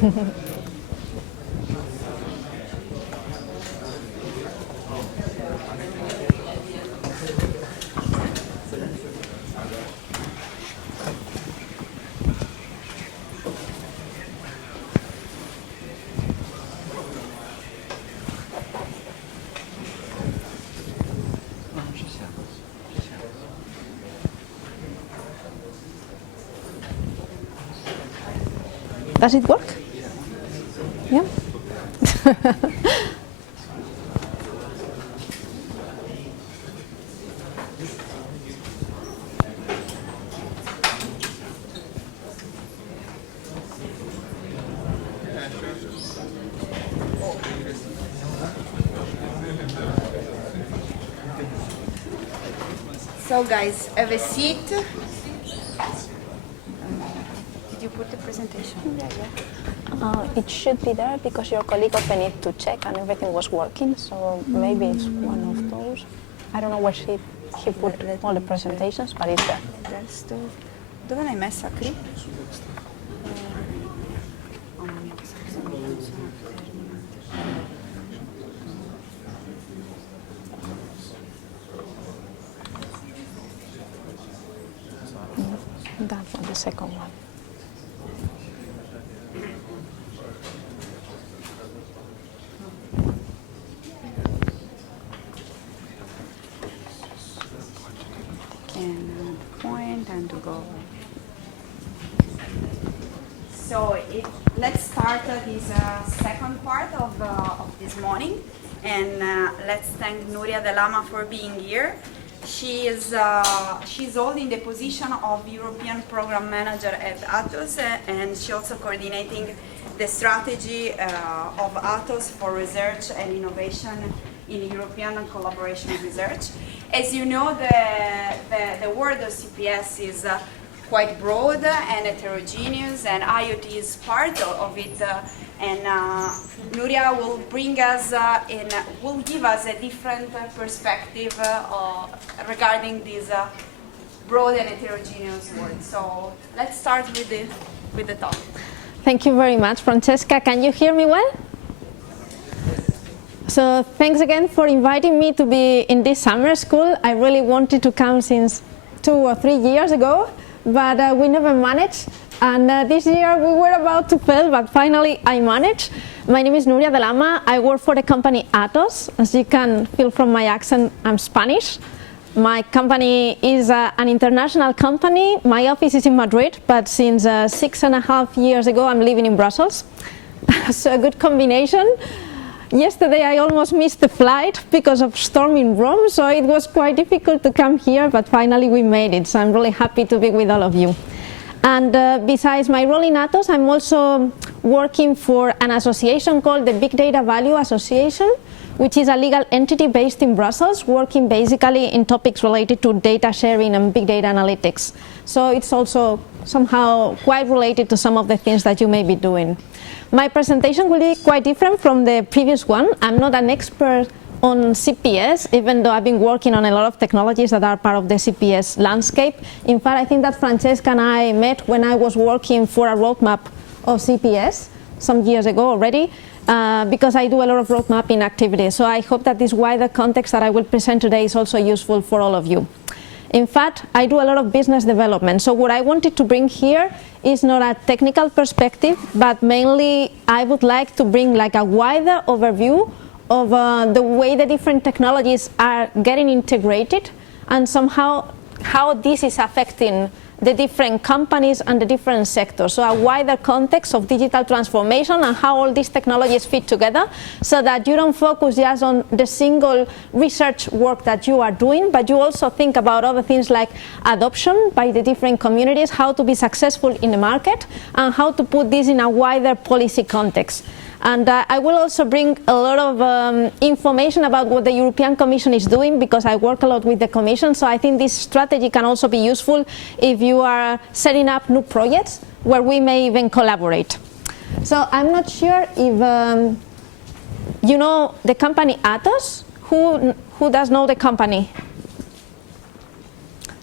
Does it work? Yeah. So guys, have a seat. Did you put the presentation? It should be there because your colleague opened it to check and everything was working, so maybe it's one of those. I don't know where he put all the presentations, but it's there. Dove l'hai messa qui? That one, the second one. And point and to go. So let's start this second part of this morning, and let's thank Nuria the Lama for being here. She's holding the position of European Program Manager at Atos, and she's also coordinating the strategy of Atos for research and innovation in European collaboration research. As you know, the world of CPS is quite broad and heterogeneous, and IoT is part of it. And Nuria will bring us will give us a different perspective regarding this broad and heterogeneous world. So let's start with the talk. Thank you very much, Francesca. Can you hear me well? So thanks again for inviting me to be in this summer school. I really wanted to come since 2 or 3 years ago, but we never managed. And this year we were about to fail, but finally I managed. My name is Nuria de Lama. I work for the company Atos. As you can feel from my accent, I'm Spanish. My company is an international company. My office is in Madrid, but since 6.5 years ago I'm living in Brussels. So a good combination. Yesterday I almost missed the flight because of storm in Rome, so it was quite difficult to come here, but finally we made it. So I'm really happy to be with all of you. And besides my role in Atos, I'm also working for an association called the Big Data Value Association, which is a legal entity based in Brussels, working basically in topics related to data sharing and big data analytics. So it's also somehow quite related to some of the things that you may be doing. My presentation will be quite different from the previous one. I'm not an expert on CPS, even though I've been working on a lot of technologies that are part of the CPS landscape. In fact, I think that Francesca and I met when I was working for a roadmap of CPS some years ago already, because I do a lot of road mapping activities. So I hope that this wider context that I will present today is also useful for all of you. In fact, I do a lot of business development. So what I wanted to bring here is not a technical perspective, but mainly I would like to bring like a wider overview of the way the different technologies are getting integrated and somehow how this is affecting the different companies and the different sectors. So a wider context of digital transformation and how all these technologies fit together, so that you don't focus just on the single research work that you are doing, but you also think about other things like adoption by the different communities, how to be successful in the market, and how to put this in a wider policy context. And I will also bring a lot of information about what the European Commission is doing, because I work a lot with the Commission. So I think this strategy can also be useful if you are setting up new projects where we may even collaborate. So I'm not sure if you know the company Atos. Who does know the company?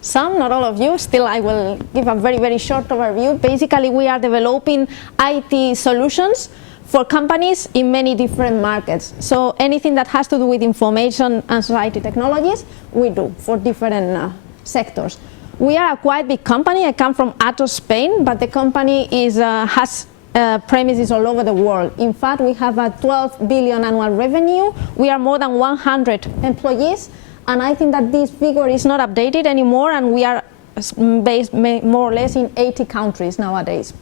some, not all of you. Still, I will give a very, very short overview. Basically, we are developing IT solutions for companies in many different markets. So anything that has to do with information and society technologies, we do for different sectors. We are a quite big company. I come from Atos, Spain, but the company has premises all over the world. In fact, we have a 12 billion annual revenue. We are more than 100 employees, and I think that this figure is not updated anymore, and we are based more or less in 80 countries nowadays.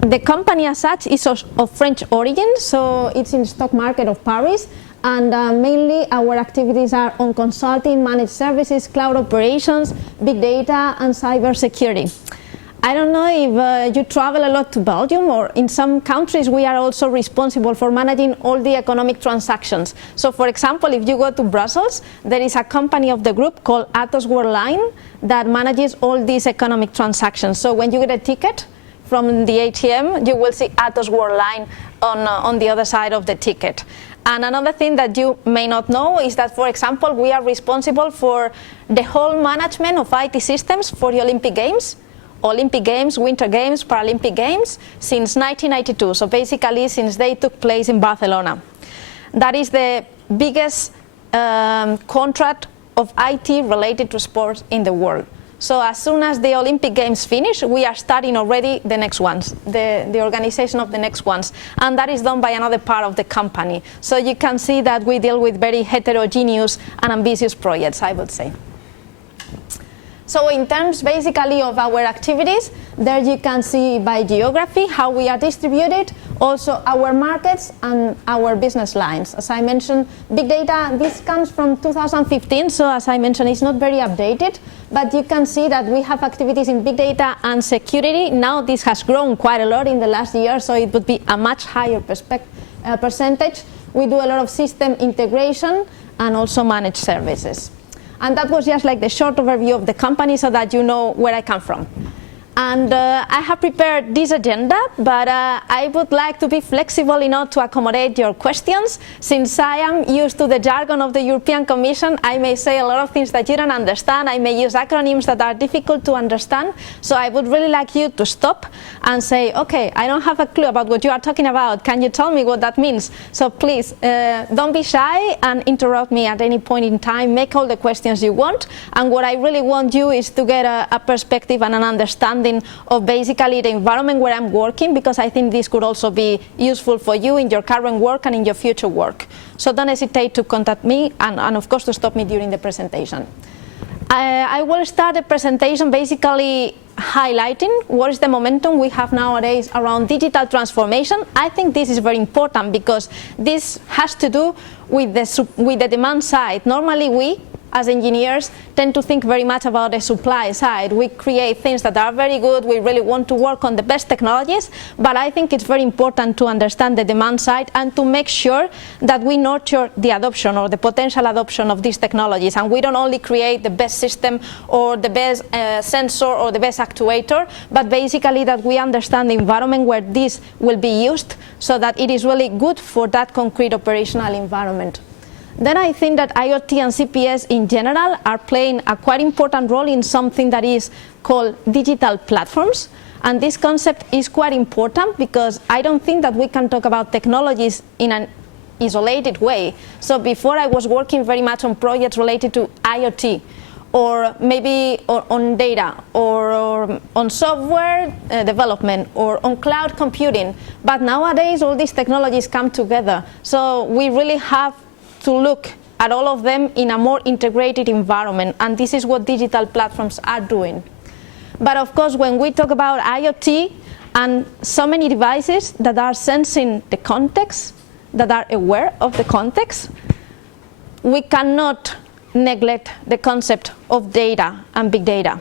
The company as such is of French origin, so it's in the stock market of Paris, and mainly our activities are on consulting, managed services, cloud operations, big data, and cyber security. I don't know if you travel a lot to Belgium, or in some countries we are also responsible for managing all the economic transactions. So for example, if you go to Brussels, there is a company of the group called Atos Worldline that manages all these economic transactions. So when you get a ticket from the ATM, you will see Atos Worldline on the other side of the ticket. And another thing that you may not know is that, for example, we are responsible for the whole management of IT systems for the Olympic Games. Olympic Games, Winter Games, Paralympic Games since 1992, so basically since they took place in Barcelona. That is the biggest contract of IT related to sports in the world. So as soon as the Olympic Games finish, we are starting already the next ones, the organization of the next ones, and that is done by another part of the company. So you can see that we deal with very heterogeneous and ambitious projects, I would say. So in terms basically of our activities, there you can see by geography how we are distributed, also our markets and our business lines. As I mentioned, big data, this comes from 2015, so as I mentioned, it's not very updated, but you can see that we have activities in big data and security. Now this has grown quite a lot in the last year, so it would be a much higher percentage. We do a lot of system integration and also managed services. And that was just like the short overview of the company so that you know where I come from. And I have prepared this agenda, but I would like to be flexible enough to accommodate your questions. Since I am used to the jargon of the European Commission, I may say a lot of things that you don't understand. I may use acronyms that are difficult to understand. So I would really like you to stop and say, okay, I don't have a clue about what you are talking about. Can you tell me what that means? So please, don't be shy and interrupt me at any point in time. Make all the questions you want. And what I really want you is to get a perspective and an understanding of basically the environment where I'm working, because I think this could also be useful for you in your current work and in your future work. So don't hesitate to contact me and of course to stop me during the presentation. I will start the presentation basically highlighting what is the momentum we have nowadays around digital transformation. I think this is very important because this has to do with the demand side. Normally we, as engineers, tend to think very much about the supply side. We create things that are very good, we really want to work on the best technologies, but I think it's very important to understand the demand side and to make sure that we nurture the adoption or the potential adoption of these technologies, and we don't only create the best system or the best sensor or the best actuator, but basically that we understand the environment where this will be used so that it is really good for that concrete operational environment. Then I think that IoT and CPS in general are playing a quite important role in something that is called digital platforms. And this concept is quite important because I don't think that we can talk about technologies in an isolated way. So before I was working very much on projects related to IoT, or maybe on data, or on software development, or on cloud computing. But nowadays all these technologies come together. So we really have to look at all of them in a more integrated environment, and this is what digital platforms are doing. But of course, when we talk about IoT and so many devices that are sensing the context, that are aware of the context, we cannot neglect the concept of data and big data.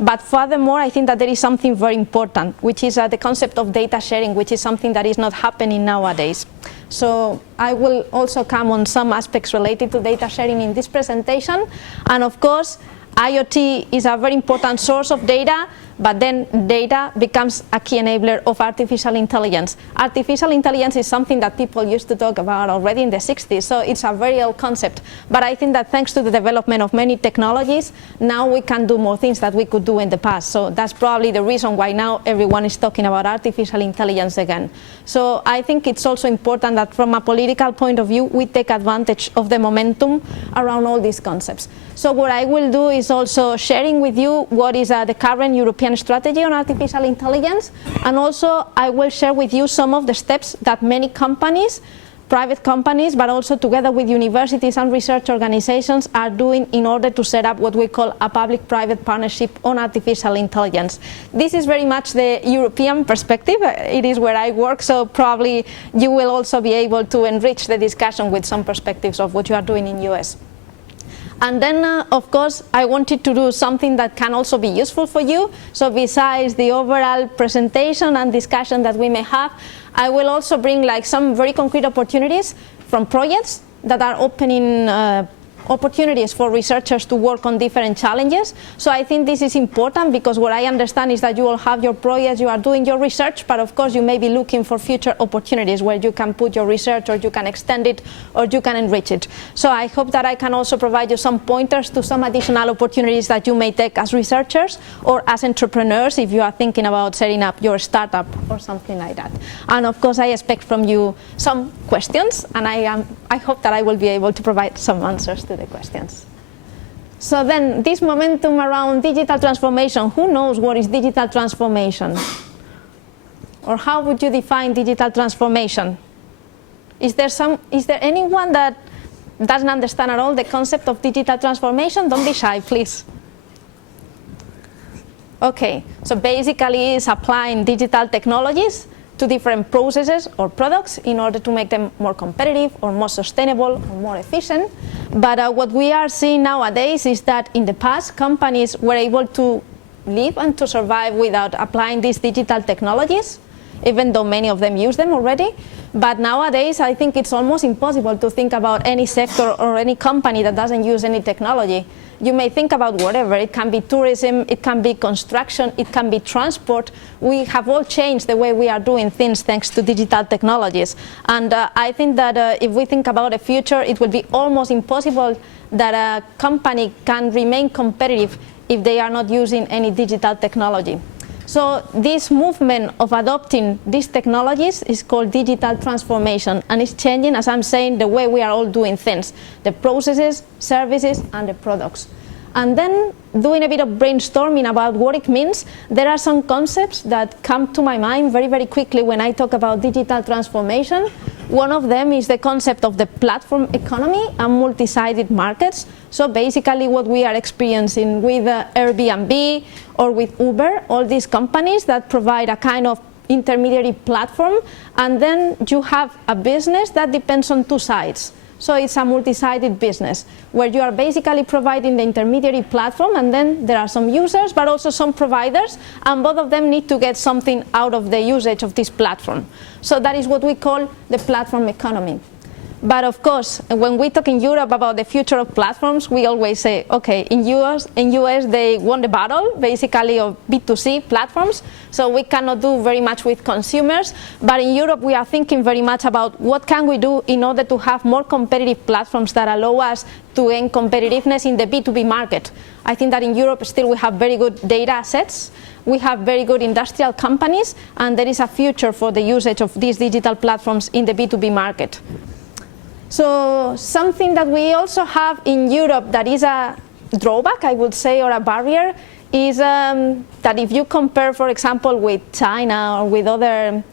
But furthermore, I think that there is something very important, which is the concept of data sharing, which is something that is not happening nowadays. So I will also come on some aspects related to data sharing in this presentation. And of course, IoT is a very important source of data, but then data becomes a key enabler of artificial intelligence. Artificial intelligence is something that people used to talk about already in the 60s, so it's a very old concept. But I think that thanks to the development of many technologies, now we can do more things that we could do in the past. So that's probably the reason why now everyone is talking about artificial intelligence again. So I think it's also important that from a political point of view, we take advantage of the momentum around all these concepts. So what I will do is also sharing with you what is the current European strategy on artificial intelligence, and also I will share with you some of the steps that many companies, private companies, but also together with universities and research organizations are doing in order to set up what we call a public-private partnership on artificial intelligence. This is very much the European perspective. It is where I work, so probably you will also be able to enrich the discussion with some perspectives of what you are doing in US. And then, of course, I wanted to do something that can also be useful for you. So besides the overall presentation and discussion that we may have, I will also bring like some very concrete opportunities from projects that are opening opportunities for researchers to work on different challenges. So I think this is important because what I understand is that you all have your projects, you are doing your research, but of course you may be looking for future opportunities where you can put your research, or you can extend it, or you can enrich it. So I hope that I can also provide you some pointers to some additional opportunities that you may take as researchers or as entrepreneurs if you are thinking about setting up your startup or something like that. And of course I expect from you some questions, and I hope that I will be able to provide some answers to the questions. So then this momentum around digital transformation, who knows what is digital transformation? Or how would you define digital transformation? Is there anyone that doesn't understand at all the concept of digital transformation? Don't be shy, please. Okay, so basically it's applying digital technologies to different processes or products in order to make them more competitive or more sustainable or more efficient. But what we are seeing nowadays is that in the past, companies were able to live and to survive without applying these digital technologies, even though many of them use them already. But nowadays, I think it's almost impossible to think about any sector or any company that doesn't use any technology. You may think about whatever. It can be tourism, it can be construction, it can be transport. We have all changed the way we are doing things thanks to digital technologies. And I think that if we think about the future, it will be almost impossible that a company can remain competitive if they are not using any digital technology. So this movement of adopting these technologies is called digital transformation, and it's changing, as I'm saying, the way we are all doing things, the processes, services, and the products. And then doing a bit of brainstorming about what it means, there are some concepts that come to my mind very, very quickly when I talk about digital transformation. One of them is the concept of the platform economy and multi-sided markets. So basically what we are experiencing with Airbnb or with Uber, all these companies that provide a kind of intermediary platform, and then you have a business that depends on two sides. So it's a multi-sided business where you are basically providing the intermediary platform, and then there are some users but also some providers, and both of them need to get something out of the usage of this platform. So that is what we call the platform economy. But of course, when we talk in Europe about the future of platforms, we always say, okay, in US they won the battle, basically, of B2C platforms, so we cannot do very much with consumers. But in Europe, we are thinking very much about what can we do in order to have more competitive platforms that allow us to gain competitiveness in the B2B market. I think that in Europe still we have very good data assets, we have very good industrial companies, and there is a future for the usage of these digital platforms in the B2B market. So something that we also have in Europe that is a drawback, I would say, or a barrier, is that if you compare, for example, with China or with other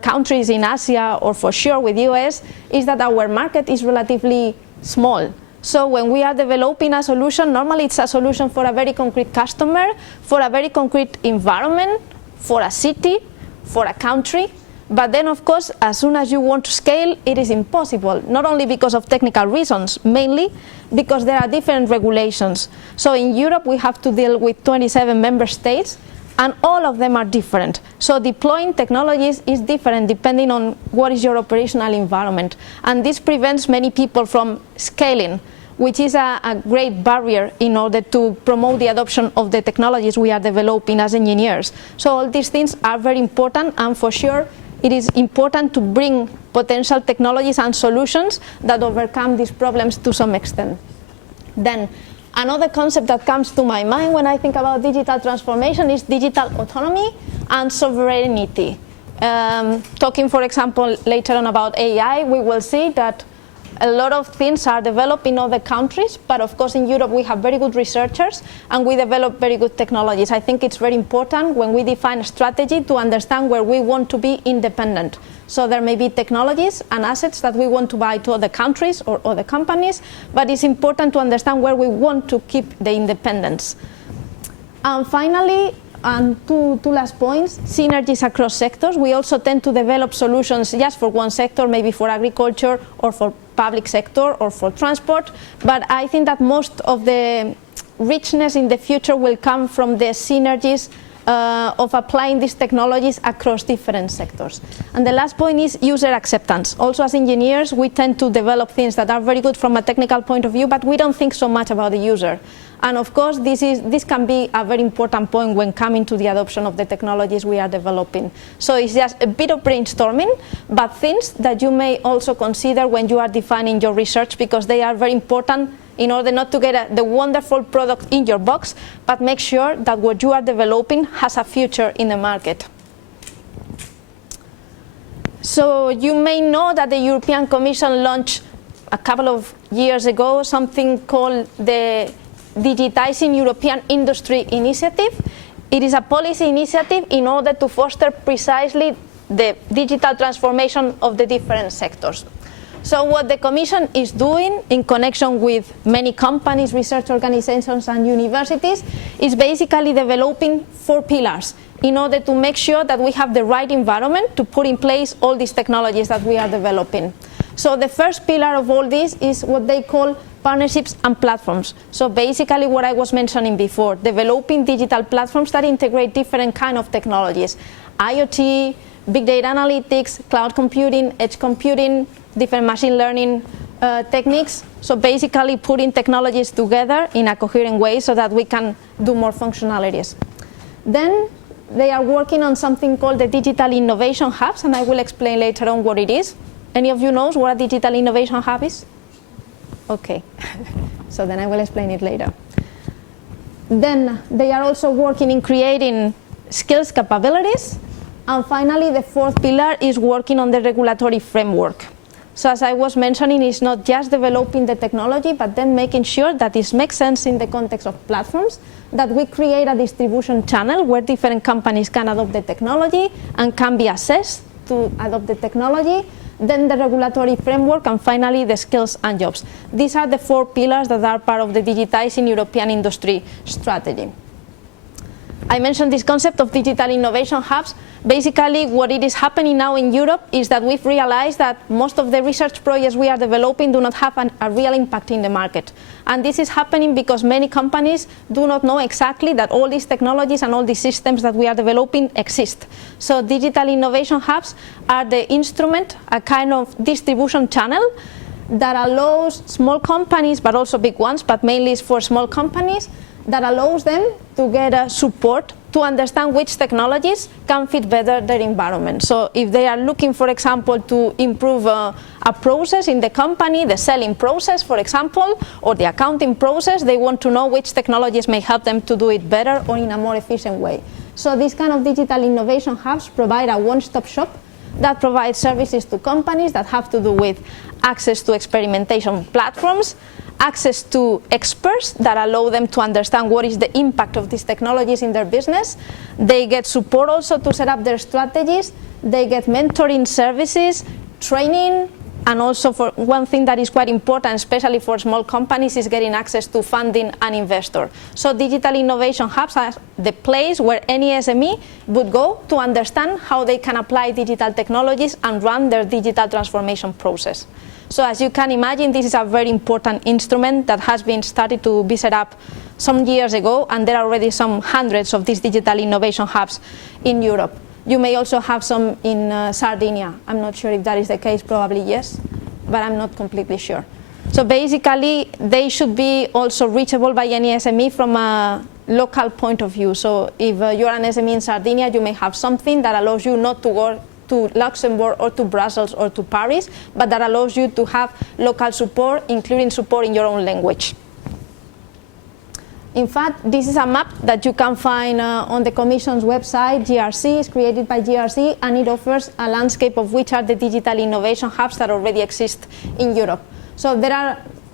countries in Asia, or for sure with US, is that our market is relatively small. So when we are developing a solution, normally it's a solution for a very concrete customer, for a very concrete environment, for a city, for a country. But then, of course, as soon as you want to scale, it is impossible, not only because of technical reasons, mainly because there are different regulations. So in Europe, we have to deal with 27 member states, and all of them are different. So deploying technologies is different depending on what is your operational environment. And this prevents many people from scaling. which is a great barrier in order to promote the adoption of the technologies we are developing as engineers. So all these things are very important, and for sure it is important to bring potential technologies and solutions that overcome these problems to some extent. Then another concept that comes to my mind when I think about digital transformation is digital autonomy and sovereignty. Talking, for example, later on about AI, we will see that a lot of things are developed in other countries, but of course in Europe we have very good researchers and we develop very good technologies. I think it's very important when we define a strategy to understand where we want to be independent. So there may be technologies and assets that we want to buy to other countries or other companies, but it's important to understand where we want to keep the independence. And finally, and two last points, synergies across sectors. We also tend to develop solutions just for one sector, maybe for agriculture or for public sector or for transport, but I think that most of the richness in the future will come from the synergies of applying these technologies across different sectors. And the last point is user acceptance. Also as engineers, we tend to develop things that are very good from a technical point of view, but we don't think so much about the user. And of course, this can be a very important point when coming to the adoption of the technologies we are developing. So it's just a bit of brainstorming, but things that you may also consider when you are defining your research, because they are very important in order not to get the wonderful product in your box, but make sure that what you are developing has a future in the market. So you may know that the European Commission launched a couple of years ago something called the Digitizing European Industry Initiative. It is a policy initiative in order to foster precisely the digital transformation of the different sectors. So what the Commission is doing in connection with many companies, research organizations and universities is basically developing 4 pillars in order to make sure that we have the right environment to put in place all these technologies that we are developing. So the first pillar of all this is what they call partnerships and platforms. So basically what I was mentioning before, developing digital platforms that integrate different kind of technologies. IoT, big data analytics, cloud computing, edge computing, different machine learning techniques. So basically putting technologies together in a coherent way so that we can do more functionalities. Then they are working on something called the Digital Innovation Hubs, and I will explain later on what it is. Any of you knows what a Digital Innovation Hub is? Okay, so then I will explain it later. Then they are also working in creating skills capabilities. And finally, the 4th pillar is working on the regulatory framework. So as I was mentioning, it's not just developing the technology, but then making sure that this makes sense in the context of platforms, that we create a distribution channel where different companies can adopt the technology and can be assessed to adopt the technology, then the regulatory framework, and finally the skills and jobs. These are the 4 pillars that are part of the Digitizing European Industry strategy. I mentioned this concept of digital innovation hubs. Basically, what it is happening now in Europe is that we've realized that most of the research projects we are developing do not have a real impact in the market. And this is happening because many companies do not know exactly that all these technologies and all these systems that we are developing exist. So digital innovation hubs are the instrument, a kind of distribution channel that allows small companies, but also big ones, but mainly is for small companies, that allows them to get support to understand which technologies can fit better their environment. So if they are looking, for example, to improve a process in the company, the selling process, for example, or the accounting process, they want to know which technologies may help them to do it better or in a more efficient way. So these kind of digital innovation hubs provide a one-stop shop that provides services to companies that have to do with access to experimentation platforms, access to experts that allow them to understand what is the impact of these technologies in their business. They get support also to set up their strategies. They get mentoring services, training, and also for one thing that is quite important, especially for small companies, is getting access to funding and investor. So digital innovation hubs are the place where any SME would go to understand how they can apply digital technologies and run their digital transformation process. So as you can imagine, this is a very important instrument that has been started to be set up some years ago, and there are already some hundreds of these digital innovation hubs in Europe. You may also have some in Sardinia. I'm not sure if that is the case, probably yes, but I'm not completely sure. So basically, they should be also reachable by any SME from a local point of view. So if you're an SME in Sardinia, you may have something that allows you not to go to Luxembourg or to Brussels or to Paris, but that allows you to have local support, including support in your own language. In fact, this is a map that you can find on the Commission's website. GRC is created by GRC, and it offers a landscape of which are the digital innovation hubs that already exist in Europe. So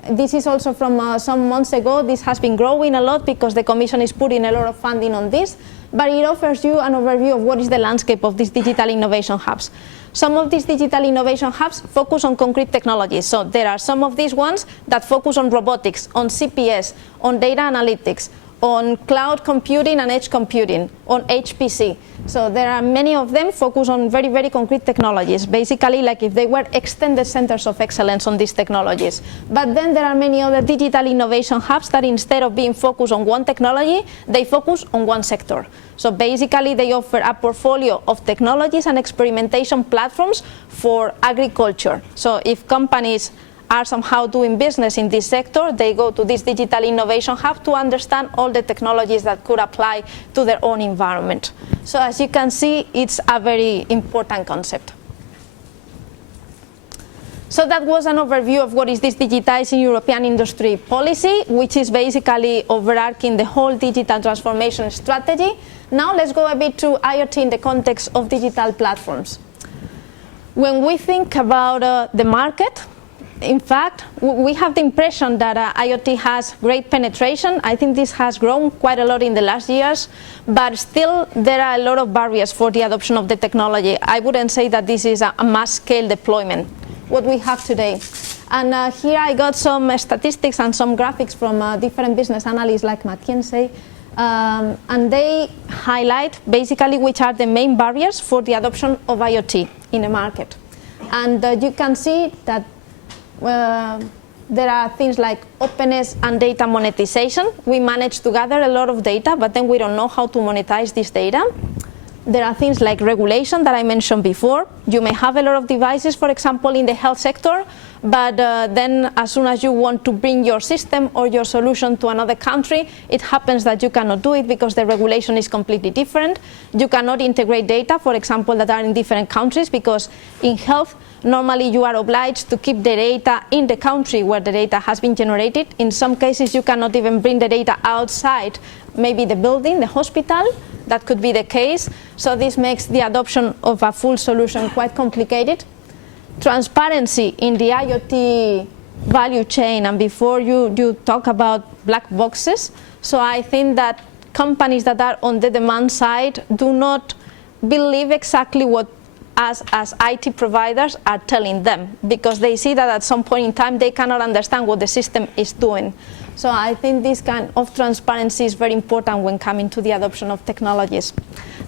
this is also from some months ago. This has been growing a lot because the Commission is putting a lot of funding on this, but it offers you an overview of what is the landscape of these digital innovation hubs. Some of these digital innovation hubs focus on concrete technologies. So there are some of these ones that focus on robotics, on CPS, on data analytics, on cloud computing and edge computing, on HPC. So there are many of them focused on very, very concrete technologies, basically like if they were extended centers of excellence on these technologies. But then there are many other digital innovation hubs that instead of being focused on one technology, they focus on one sector. So basically they offer a portfolio of technologies and experimentation platforms for agriculture. So if companies are somehow doing business in this sector, they go to this digital innovation hub to understand all the technologies that could apply to their own environment. So as you can see, it's a very important concept. So that was an overview of what is this digitizing European industry policy, which is basically overarching the whole digital transformation strategy. Now let's go a bit to IoT in the context of digital platforms. When we think about the market, in fact, we have the impression that IoT has great penetration. I think this has grown quite a lot in the last years, but still there are a lot of barriers for the adoption of the technology. I wouldn't say that this is a mass-scale deployment, what we have today. And here I got some statistics and some graphics from different business analysts like McKinsey, and they highlight basically which are the main barriers for the adoption of IoT in the market. And you can see that there are things like openness and data monetization. We manage to gather a lot of data, but then we don't know how to monetize this data. There are things like regulation that I mentioned before. You may have a lot of devices, for example, in the health sector, but then as soon as you want to bring your system or your solution to another country, it happens that you cannot do it because the regulation is completely different. You cannot integrate data, for example, that are in different countries, because in health, normally you are obliged to keep the data in the country where the data has been generated. In some cases, you cannot even bring the data outside, maybe the building, the hospital. That could be the case. So this makes the adoption of a full solution quite complicated. Transparency in the IoT value chain, and before you talk about black boxes. So I think that companies that are on the demand side do not believe exactly what us as IT providers are telling them, because they see that at some point in time they cannot understand what the system is doing. So I think this kind of transparency is very important when coming to the adoption of technologies.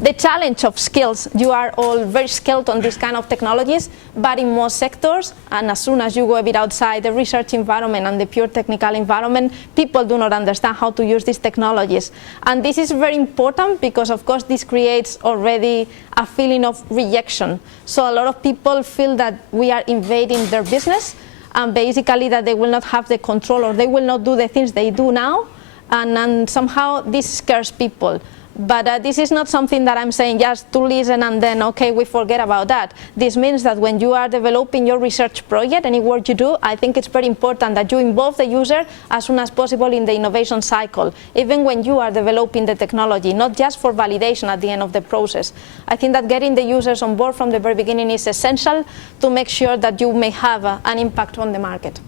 The challenge of skills, you are all very skilled on this kind of technologies, but in most sectors, and as soon as you go a bit outside the research environment and the pure technical environment, people do not understand how to use these technologies. And this is very important because, of course, this creates already a feeling of rejection. So a lot of people feel that we are invading their business, and basically that they will not have the control, or they will not do the things they do now, and somehow this scares people. But this is not something that I'm saying just to listen and then, okay, we forget about that. This means that when you are developing your research project, any work you do, I think it's very important that you involve the user as soon as possible in the innovation cycle, even when you are developing the technology, not just for validation at the end of the process. I think that getting the users on board from the very beginning is essential to make sure that you may have an impact on the market.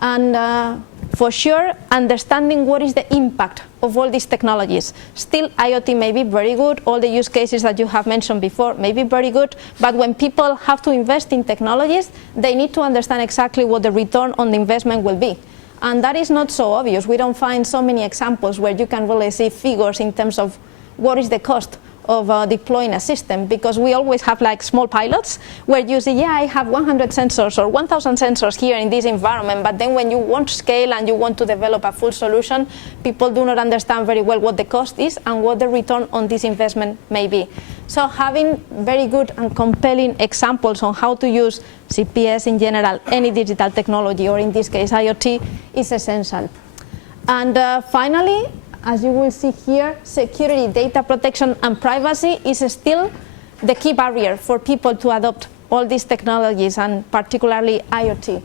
And for sure, understanding what is the impact of all these technologies. Still, IoT may be very good, all the use cases that you have mentioned before may be very good, but when people have to invest in technologies, they need to understand exactly what the return on the investment will be. And that is not so obvious. We don't find so many examples where you can really see figures in terms of what is the cost of deploying a system, because we always have like small pilots where you say, yeah, I have 100 sensors or 1,000 sensors here in this environment, but then when you want to scale and you want to develop a full solution, people do not understand very well what the cost is and what the return on this investment may be. So having very good and compelling examples on how to use CPS in general, any digital technology, or in this case IoT, is essential. And finally, as you will see here, security, data protection, and privacy is still the key barrier for people to adopt all these technologies, and particularly IoT.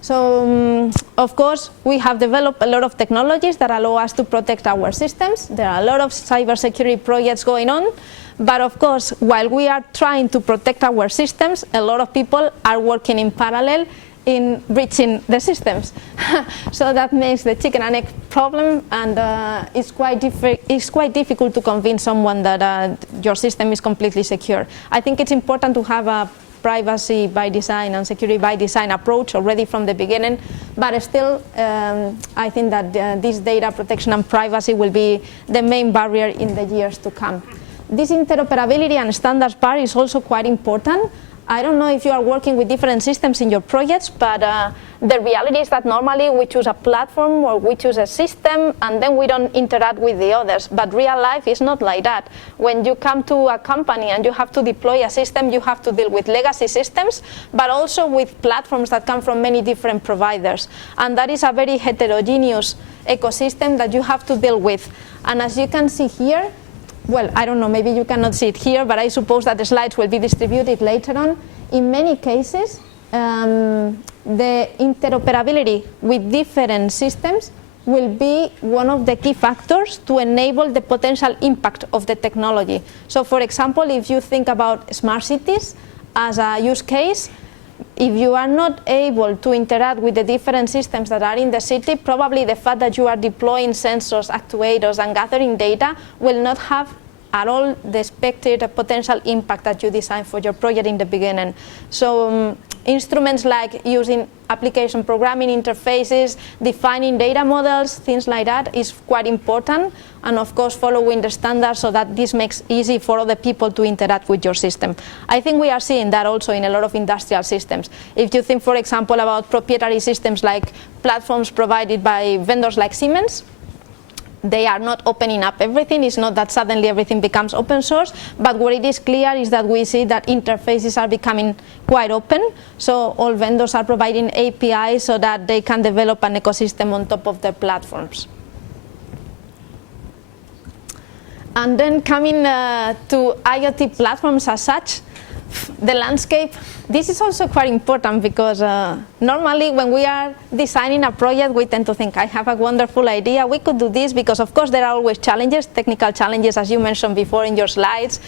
So, of course, we have developed a lot of technologies that allow us to protect our systems. There are a lot of cybersecurity projects going on. But of course, while we are trying to protect our systems, a lot of people are working in parallel in breaching the systems. So that makes the chicken and egg problem, and it's quite difficult to convince someone that your system is completely secure. I think it's important to have a privacy by design and security by design approach already from the beginning, but still I think that this data protection and privacy will be the main barrier in the years to come. This interoperability and standards part is also quite important. I don't know if you are working with different systems in your projects, but the reality is that normally we choose a platform or we choose a system and then we don't interact with the others. But real life is not like that. When you come to a company and you have to deploy a system, you have to deal with legacy systems, but also with platforms that come from many different providers. And that is a very heterogeneous ecosystem that you have to deal with. And as you can see here, well, I don't know, maybe you cannot see it here, but I suppose that the slides will be distributed later on. In many cases, the interoperability with different systems will be one of the key factors to enable the potential impact of the technology. So, for example, if you think about smart cities as a use case, if you are not able to interact with the different systems that are in the city, probably the fact that you are deploying sensors, actuators, and gathering data will not have at all the expected potential impact that you designed for your project in the beginning. So instruments like using application programming interfaces, defining data models, things like that is quite important, and of course following the standards so that this makes it easy for other people to interact with your system. I think we are seeing that also in a lot of industrial systems. If you think, for example, about proprietary systems like platforms provided by vendors like Siemens, they are not opening up everything. It's not that suddenly everything becomes open source, but what it is clear is that we see that interfaces are becoming quite open. So all vendors are providing APIs so that they can develop an ecosystem on top of their platforms. And then coming to IoT platforms as such, the landscape, this is also quite important because normally when we are designing a project, we tend to think, I have a wonderful idea, we could do this, because of course there are always challenges, technical challenges, as you mentioned before in your slides.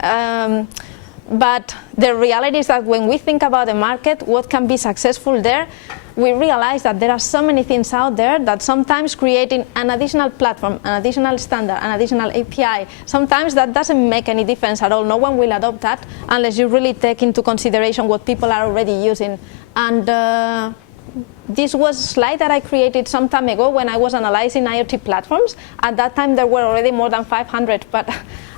But the reality is that when we think about the market, what can be successful there, we realize that there are so many things out there that sometimes creating an additional platform, an additional standard, an additional API, sometimes that doesn't make any difference at all. No one will adopt that unless you really take into consideration what people are already using. And this was a slide that I created some time ago when I was analyzing IoT platforms. At that time there were already more than 500, but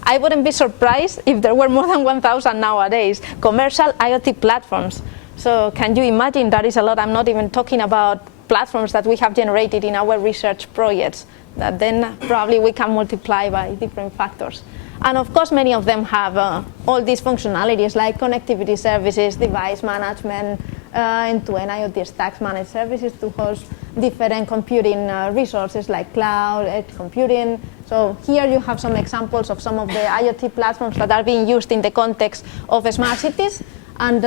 I wouldn't be surprised if there were more than 1,000 nowadays, commercial IoT platforms. So can you imagine, that is a lot. I'm not even talking about platforms that we have generated in our research projects, that then probably we can multiply by different factors. And of course many of them have all these functionalities like connectivity services, device management, end-to-end IoT stacks, managed services to host different computing resources like cloud, edge computing. So here you have some examples of some of the IoT platforms that are being used in the context of smart cities. And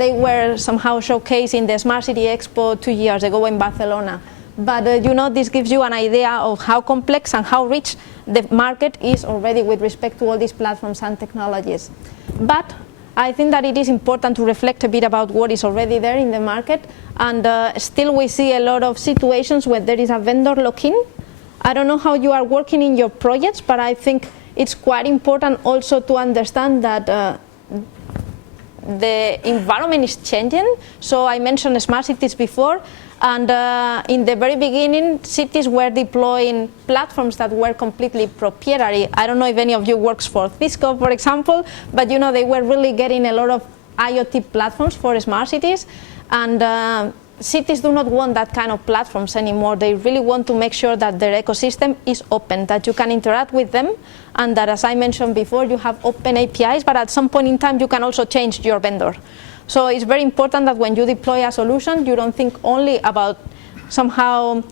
they were somehow showcased in the Smart City Expo 2 years ago in Barcelona. But you know, this gives you an idea of how complex and how rich the market is already with respect to all these platforms and technologies. But I think that it is important to reflect a bit about what is already there in the market. And still we see a lot of situations where there is a vendor lock-in. I don't know how you are working in your projects, but I think it's quite important also to understand that the environment is changing. So I mentioned smart cities before. And in the very beginning, cities were deploying platforms that were completely proprietary. I don't know if any of you works for Cisco, for example, but they were really getting a lot of IoT platforms for smart cities. And cities do not want that kind of platforms anymore. They really want to make sure that their ecosystem is open, that you can interact with them, and that, as I mentioned before, you have open APIs, but at some point in time, you can also change your vendor. So it's very important that when you deploy a solution, you don't think only about somehow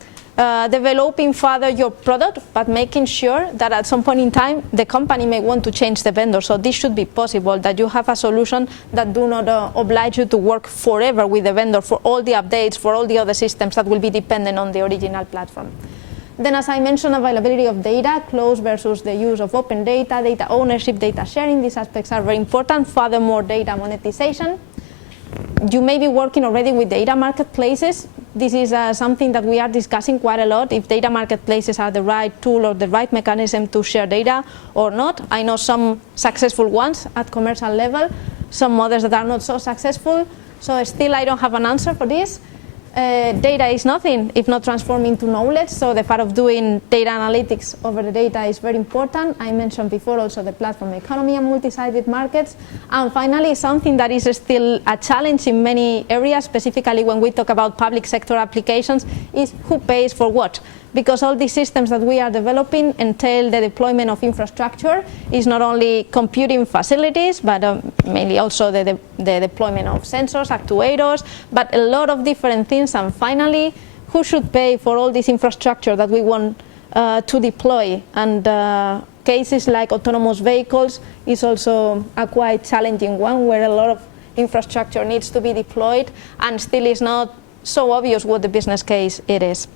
developing further your product, but making sure that at some point in time, the company may want to change the vendor. So this should be possible, that you have a solution that do not oblige you to work forever with the vendor for all the updates, for all the other systems that will be dependent on the original platform. Then, as I mentioned, availability of data, closed versus the use of open data, data ownership, data sharing, these aspects are very important. Furthermore, data monetization. You may be working already with data marketplaces. This is something that we are discussing quite a lot, if data marketplaces are the right tool or the right mechanism to share data or not. I know some successful ones at commercial level, some others that are not so successful. So still I don't have an answer for this. Data is nothing if not transformed into knowledge, so the part of doing data analytics over the data is very important. I mentioned before also the platform economy and multi-sided markets. And finally, something that is still a challenge in many areas, specifically when we talk about public sector applications, is who pays for what. Because all these systems that we are developing entail the deployment of infrastructure. It's not only computing facilities, but mainly also the deployment of sensors, actuators, but a lot of different things. And finally, who should pay for all this infrastructure that we want to deploy? And cases like autonomous vehicles is also a quite challenging one, where a lot of infrastructure needs to be deployed, and still is not so obvious what the business case it is.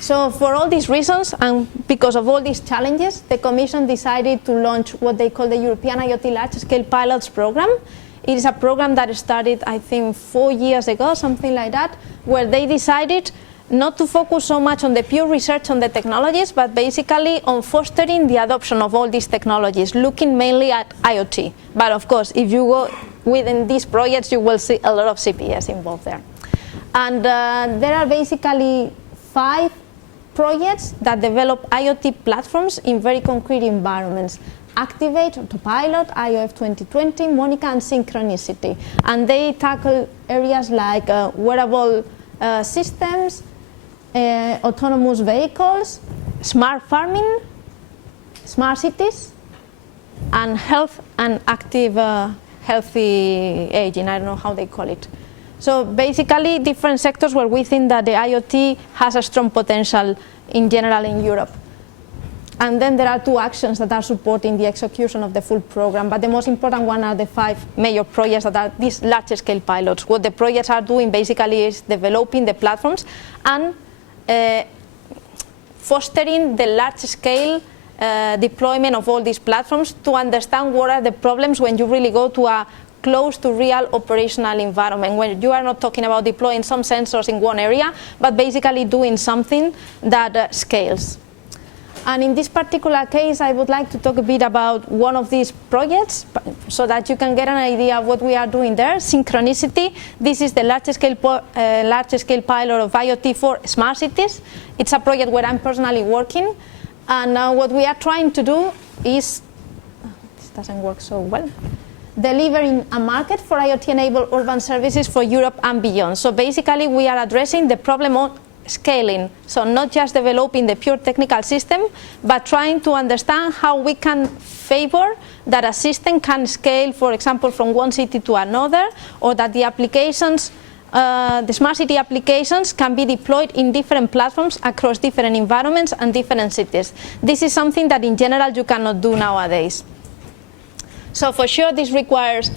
So for all these reasons, and because of all these challenges, the Commission decided to launch what they call the European IoT Large-Scale Pilots Program. It is a program that started, I think, 4 years ago, something like that, where they decided not to focus so much on the pure research on the technologies, but basically on fostering the adoption of all these technologies, looking mainly at IoT. But of course, if you go within these projects, you will see a lot of CPS involved there. And there are basically 5 projects that develop IoT platforms in very concrete environments: Activate, Autopilot, IOF 2020, Monica, and Synchronicity. And they tackle areas like wearable systems, autonomous vehicles, smart farming, smart cities, and health and active healthy aging. I don't know how they call it. So basically different sectors where we think that the IoT has a strong potential in general in Europe. And then there are 2 actions that are supporting the execution of the full program, but the most important one are the 5 major projects that are these large-scale pilots. What the projects are doing basically is developing the platforms and fostering the large-scale deployment of all these platforms to understand what are the problems when you really go to a close to real operational environment, when you are not talking about deploying some sensors in one area, but basically doing something that scales. And in this particular case, I would like to talk a bit about one of these projects so that you can get an idea of what we are doing there. Synchronicity. This is the large-scale pilot of IoT for smart cities. It's a project where I'm personally working. And what we are trying to do is, this doesn't work so well, delivering a market for IoT-enabled urban services for Europe and beyond. So basically, we are addressing the problem of scaling. So not just developing the pure technical system, but trying to understand how we can favor that a system can scale, for example, from one city to another, or that the applications, the smart city applications can be deployed in different platforms across different environments and different cities. This is something that in general you cannot do nowadays. So for sure this requires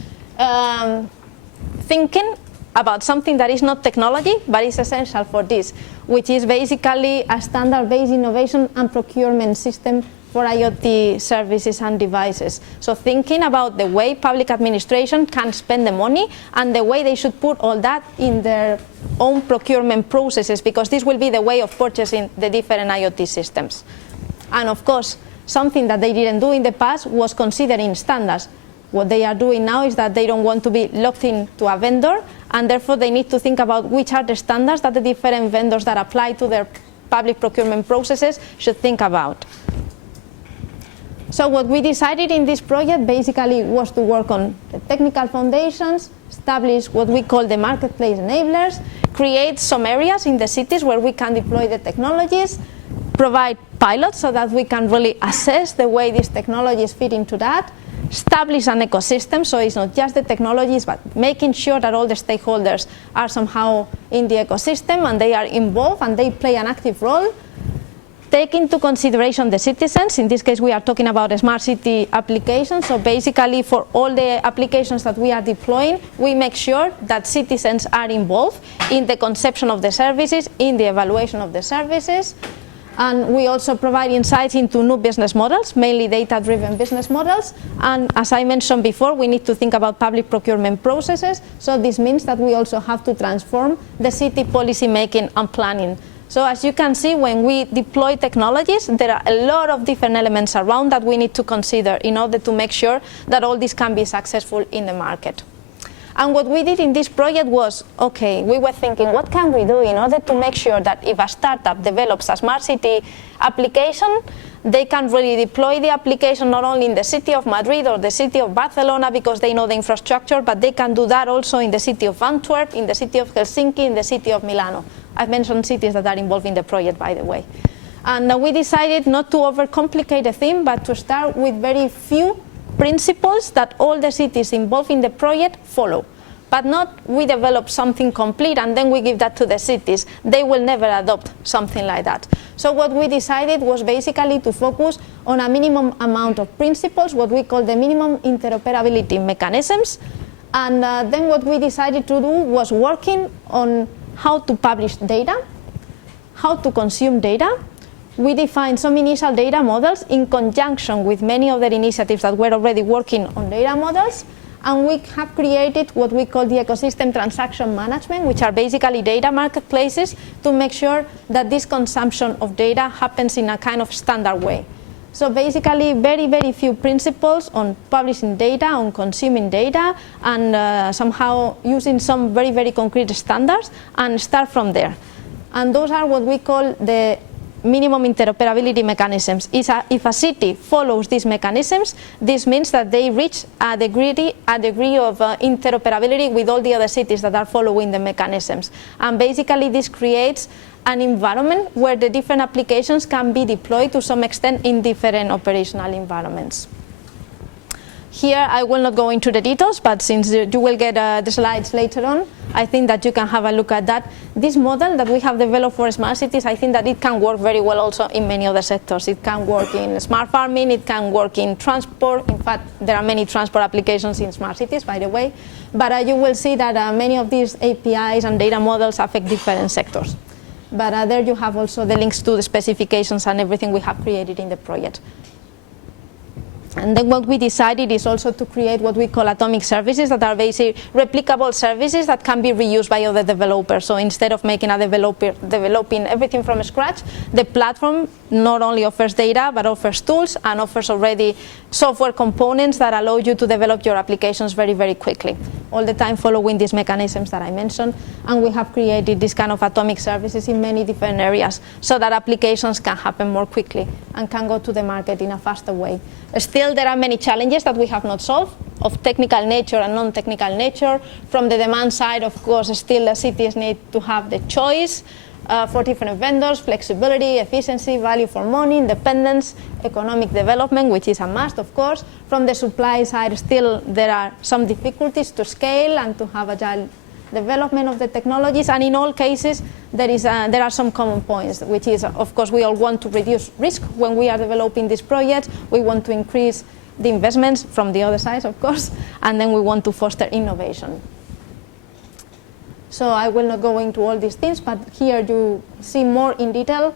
thinking about something that is not technology, but is essential for this, which is basically a standard-based innovation and procurement system for IoT services and devices. So thinking about the way public administration can spend the money and the way they should put all that in their own procurement processes, because this will be the way of purchasing the different IoT systems. And of course, something that they didn't do in the past was considering standards. What they are doing now is that they don't want to be locked into a vendor, and therefore they need to think about which are the standards that the different vendors that apply to their public procurement processes should think about. So what we decided in this project basically was to work on the technical foundations, establish what we call the marketplace enablers, create some areas in the cities where we can deploy the technologies, provide pilots so that we can really assess the way these technologies fit into that, establish an ecosystem, so it's not just the technologies, but making sure that all the stakeholders are somehow in the ecosystem and they are involved and they play an active role. Take into consideration the citizens. In this case, we are talking about a smart city application. So basically, for all the applications that we are deploying, we make sure that citizens are involved in the conception of the services, in the evaluation of the services. And we also provide insights into new business models, mainly data-driven business models. And as I mentioned before, we need to think about public procurement processes. So this means that we also have to transform the city policy making and planning. So as you can see, when we deploy technologies, there are a lot of different elements around that we need to consider in order to make sure that all this can be successful in the market. And what we did in this project was, okay, we were thinking, what can we do in order to make sure that if a startup develops a smart city application, they can really deploy the application not only in the city of Madrid or the city of Barcelona because they know the infrastructure, but they can do that also in the city of Antwerp, in the city of Helsinki, in the city of Milano. I've mentioned cities that are involved in the project, by the way. And we decided not to overcomplicate the thing, but to start with very few principles that all the cities involved in the project follow. But not we develop something complete and then we give that to the cities. They will never adopt something like that. So what we decided was basically to focus on a minimum amount of principles, what we call the minimum interoperability mechanisms. And then what we decided to do was working on how to publish data, how to consume data. We defined some initial data models in conjunction with many other initiatives that were already working on data models. And we have created what we call the ecosystem transaction management, which are basically data marketplaces to make sure that this consumption of data happens in a kind of standard way. So basically, very, very few principles on publishing data, on consuming data, and somehow using some very, very concrete standards and start from there. And those are what we call the minimum interoperability mechanisms. If a city follows these mechanisms, this means that they reach a degree of interoperability with all the other cities that are following the mechanisms. And basically this creates an environment where the different applications can be deployed to some extent in different operational environments. Here I will not go into the details, but since you will get the slides later on, I think that you can have a look at that. This model that we have developed for smart cities, I think that it can work very well also in many other sectors. It can work in smart farming, it can work in transport. In fact, there are many transport applications in smart cities, by the way. But you will see that many of these APIs and data models affect different sectors. But there you have also the links to the specifications and everything we have created in the project. And then what we decided is also to create what we call atomic services that are basically replicable services that can be reused by other developers. So instead of making a developer developing everything from scratch, the platform not only offers data but offers tools and offers already software components that allow you to develop your applications very, very quickly, all the time following these mechanisms that I mentioned. And we have created this kind of atomic services in many different areas so that applications can happen more quickly and can go to the market in a faster way. Still, there are many challenges that we have not solved of technical nature and non-technical nature. From the demand side, of course, still the cities need to have the choice for different vendors, flexibility, efficiency, value for money, independence, economic development, which is a must, of course. From the supply side, still there are some difficulties to scale and to have agile development of the technologies, and in all cases there are some common points, which is, of course, we all want to reduce risk when we are developing these projects. We want to increase the investments from the other side, of course, and then we want to foster innovation. So I will not go into all these things, but here you see more in detail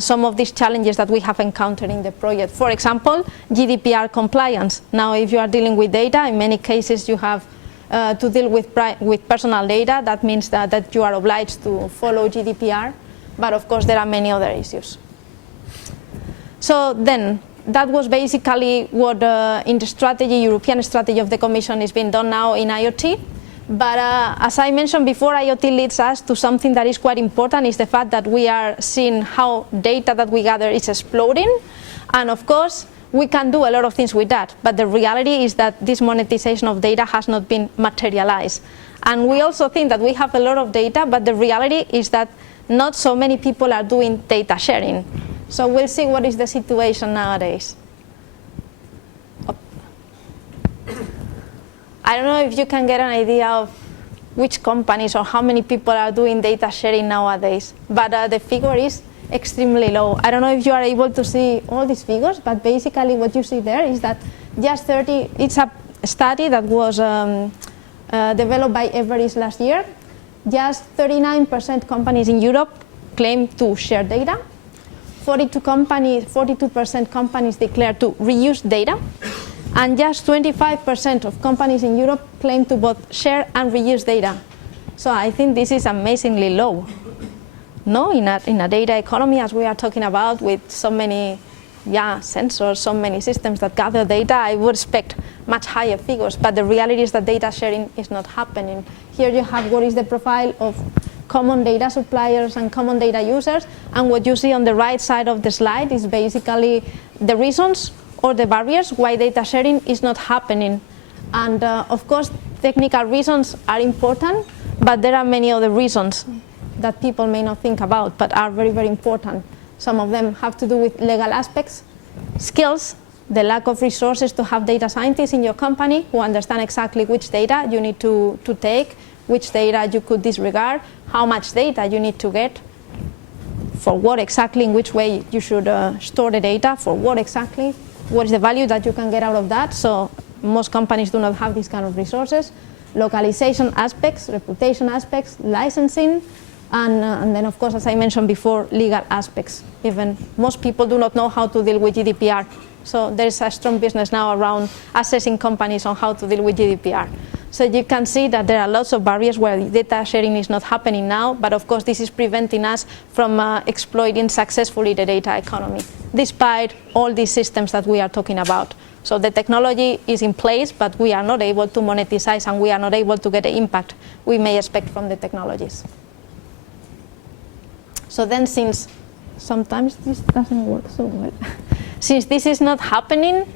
some of these challenges that we have encountered in the project. For example, GDPR compliance. Now, if you are dealing with data, in many cases you have to deal with personal data. That means that you are obliged to follow GDPR, but of course there are many other issues. So then, that was basically what in the strategy, European strategy of the Commission is being done now in IoT. But as I mentioned before, IoT leads us to something that is quite important, is the fact that we are seeing how data that we gather is exploding. And of course, we can do a lot of things with that. But the reality is that this monetization of data has not been materialized. And we also think that we have a lot of data, but the reality is that not so many people are doing data sharing. So we'll see what is the situation nowadays. I don't know if you can get an idea of which companies or how many people are doing data sharing nowadays, but the figure is extremely low. I don't know if you are able to see all these figures, but basically what you see there is that just it's a study that was developed by Everest last year. Just 39% companies in Europe claim to share data. 42% companies declare to reuse data. And just 25% of companies in Europe claim to both share and reuse data. So I think this is amazingly low. No, in a data economy, as we are talking about, with so many sensors, so many systems that gather data, I would expect much higher figures. But the reality is that data sharing is not happening. Here you have what is the profile of common data suppliers and common data users. And what you see on the right side of the slide is basically the reasons or the barriers why data sharing is not happening. And of course, technical reasons are important, but there are many other reasons that people may not think about, but are very, very important. Some of them have to do with legal aspects, skills, the lack of resources to have data scientists in your company who understand exactly which data you need to take, which data you could disregard, how much data you need to get, for what exactly, in which way you should store the data, for what exactly, what is the value that you can get out of that. So most companies do not have these kind of resources. Localization aspects, reputation aspects, licensing, and then of course, as I mentioned before, legal aspects. Even most people do not know how to deal with GDPR. So there is a strong business now around assessing companies on how to deal with GDPR. So you can see that there are lots of barriers where data sharing is not happening now, but of course this is preventing us from exploiting successfully the data economy, despite all these systems that we are talking about. So the technology is in place, but we are not able to monetize and we are not able to get the impact we may expect from the technologies. So then, since sometimes this doesn't work so well, since this is not happening,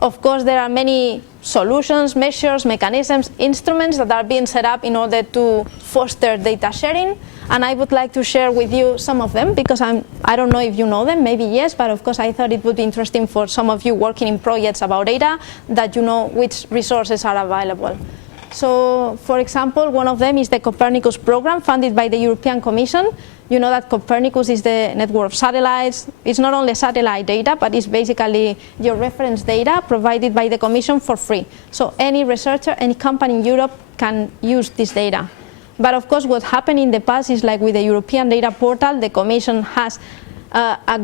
of course there are many solutions, measures, mechanisms, instruments that are being set up in order to foster data sharing. And I would like to share with you some of them, because I don't know if you know them, maybe yes, but of course I thought it would be interesting for some of you working in projects about data that you know which resources are available. So, for example, one of them is the Copernicus program funded by the European Commission. You know that Copernicus is the network of satellites. It's not only satellite data, but it's basically your reference data provided by the Commission for free. So any researcher, any company in Europe can use this data. But of course, what happened in the past is, like with the European data portal, the Commission has a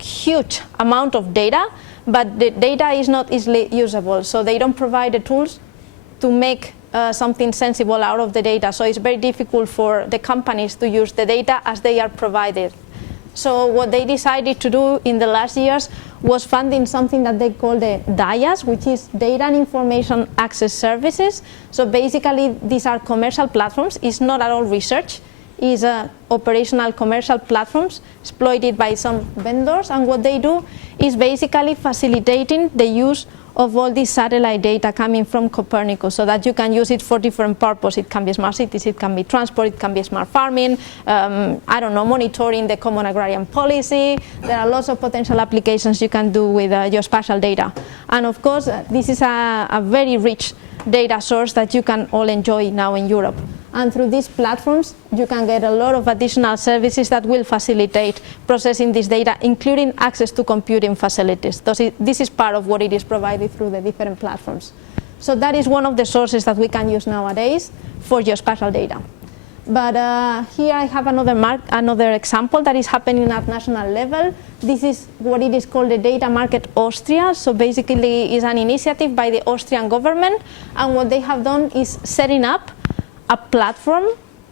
huge amount of data, but the data is not easily usable. So they don't provide the tools to make something sensible out of the data. So it's very difficult for the companies to use the data as they are provided. So what they decided to do in the last years was funding something that they call the DIAS, which is Data and Information Access Services. So basically these are commercial platforms. It's not at all research. It's operational commercial platforms exploited by some vendors. And what they do is basically facilitating the use of all this satellite data coming from Copernicus, so that you can use it for different purposes. It can be smart cities, it can be transport, it can be smart farming, I don't know, monitoring the common agrarian policy. There are lots of potential applications you can do with your spatial data. And of course, this is a very rich data source that you can all enjoy now in Europe. And through these platforms, you can get a lot of additional services that will facilitate processing this data, including access to computing facilities. This is part of what it is provided through the different platforms. So that is one of the sources that we can use nowadays for geospatial data. But here I have another example that is happening at national level. This is what it is called the Data Market Austria. So basically it's an initiative by the Austrian government, and what they have done is setting up a platform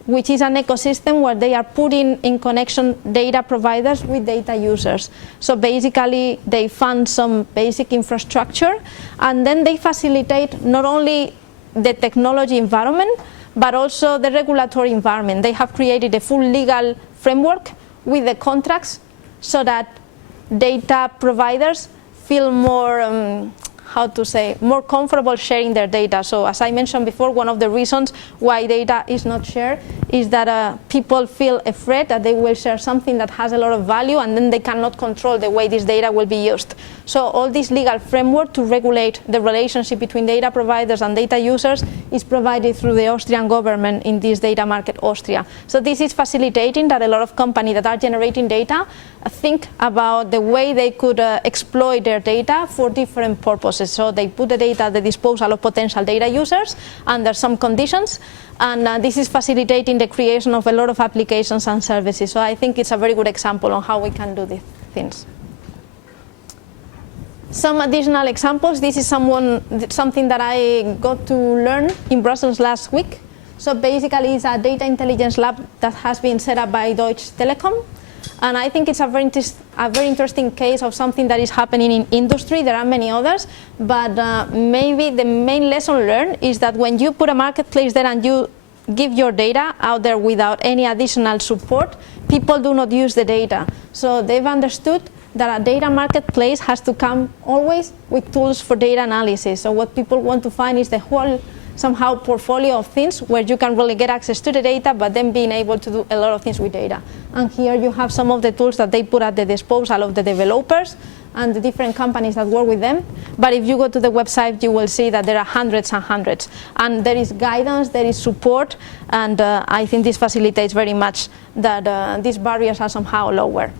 which is an ecosystem where they are putting in connection data providers with data users. So basically they fund some basic infrastructure, and then they facilitate not only the technology environment, but also the regulatory environment. They have created a full legal framework with the contracts so that data providers feel more, more comfortable sharing their data. So as I mentioned before, one of the reasons why data is not shared is that people feel afraid that they will share something that has a lot of value and then they cannot control the way this data will be used. So all this legal framework to regulate the relationship between data providers and data users is provided through the Austrian government in this data market Austria. So this is facilitating that a lot of companies that are generating data think about the way they could exploit their data for different purposes. So they put the data at the disposal of potential data users under some conditions, and this is facilitating the creation of a lot of applications and services. So I think it's a very good example on how we can do these things. Some additional examples. This is something that I got to learn in Brussels last week. So basically it's a data intelligence lab that has been set up by Deutsche Telekom. And I think it's a very interesting case of something that is happening in industry. There are many others, but maybe the main lesson learned is that when you put a marketplace there and you give your data out there without any additional support, people do not use the data. So they've understood that a data marketplace has to come always with tools for data analysis. So what people want to find is the whole somehow portfolio of things where you can really get access to the data, but then being able to do a lot of things with data. And here you have some of the tools that they put at the disposal of the developers and the different companies that work with them. But if you go to the website, you will see that there are hundreds and hundreds. And there is guidance, there is support, and I think this facilitates very much that these barriers are somehow lower.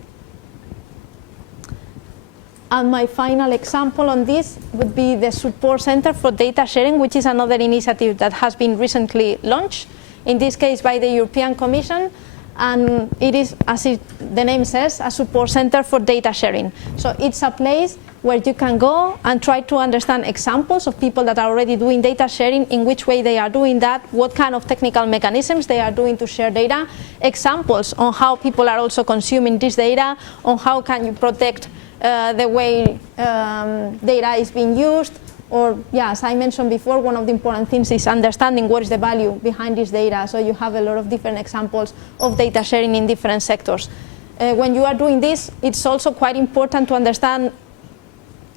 And my final example on this would be the Support Center for Data Sharing, which is another initiative that has been recently launched, in this case by the European Commission. And it is, as the name says, a support center for data sharing. So it's a place where you can go and try to understand examples of people that are already doing data sharing, in which way they are doing that, what kind of technical mechanisms they are doing to share data, examples on how people are also consuming this data, on how can you protect the way data is being used, or as I mentioned before, one of the important things is understanding what is the value behind this data. So you have a lot of different examples of data sharing in different sectors. When you are doing this, it's also quite important to understand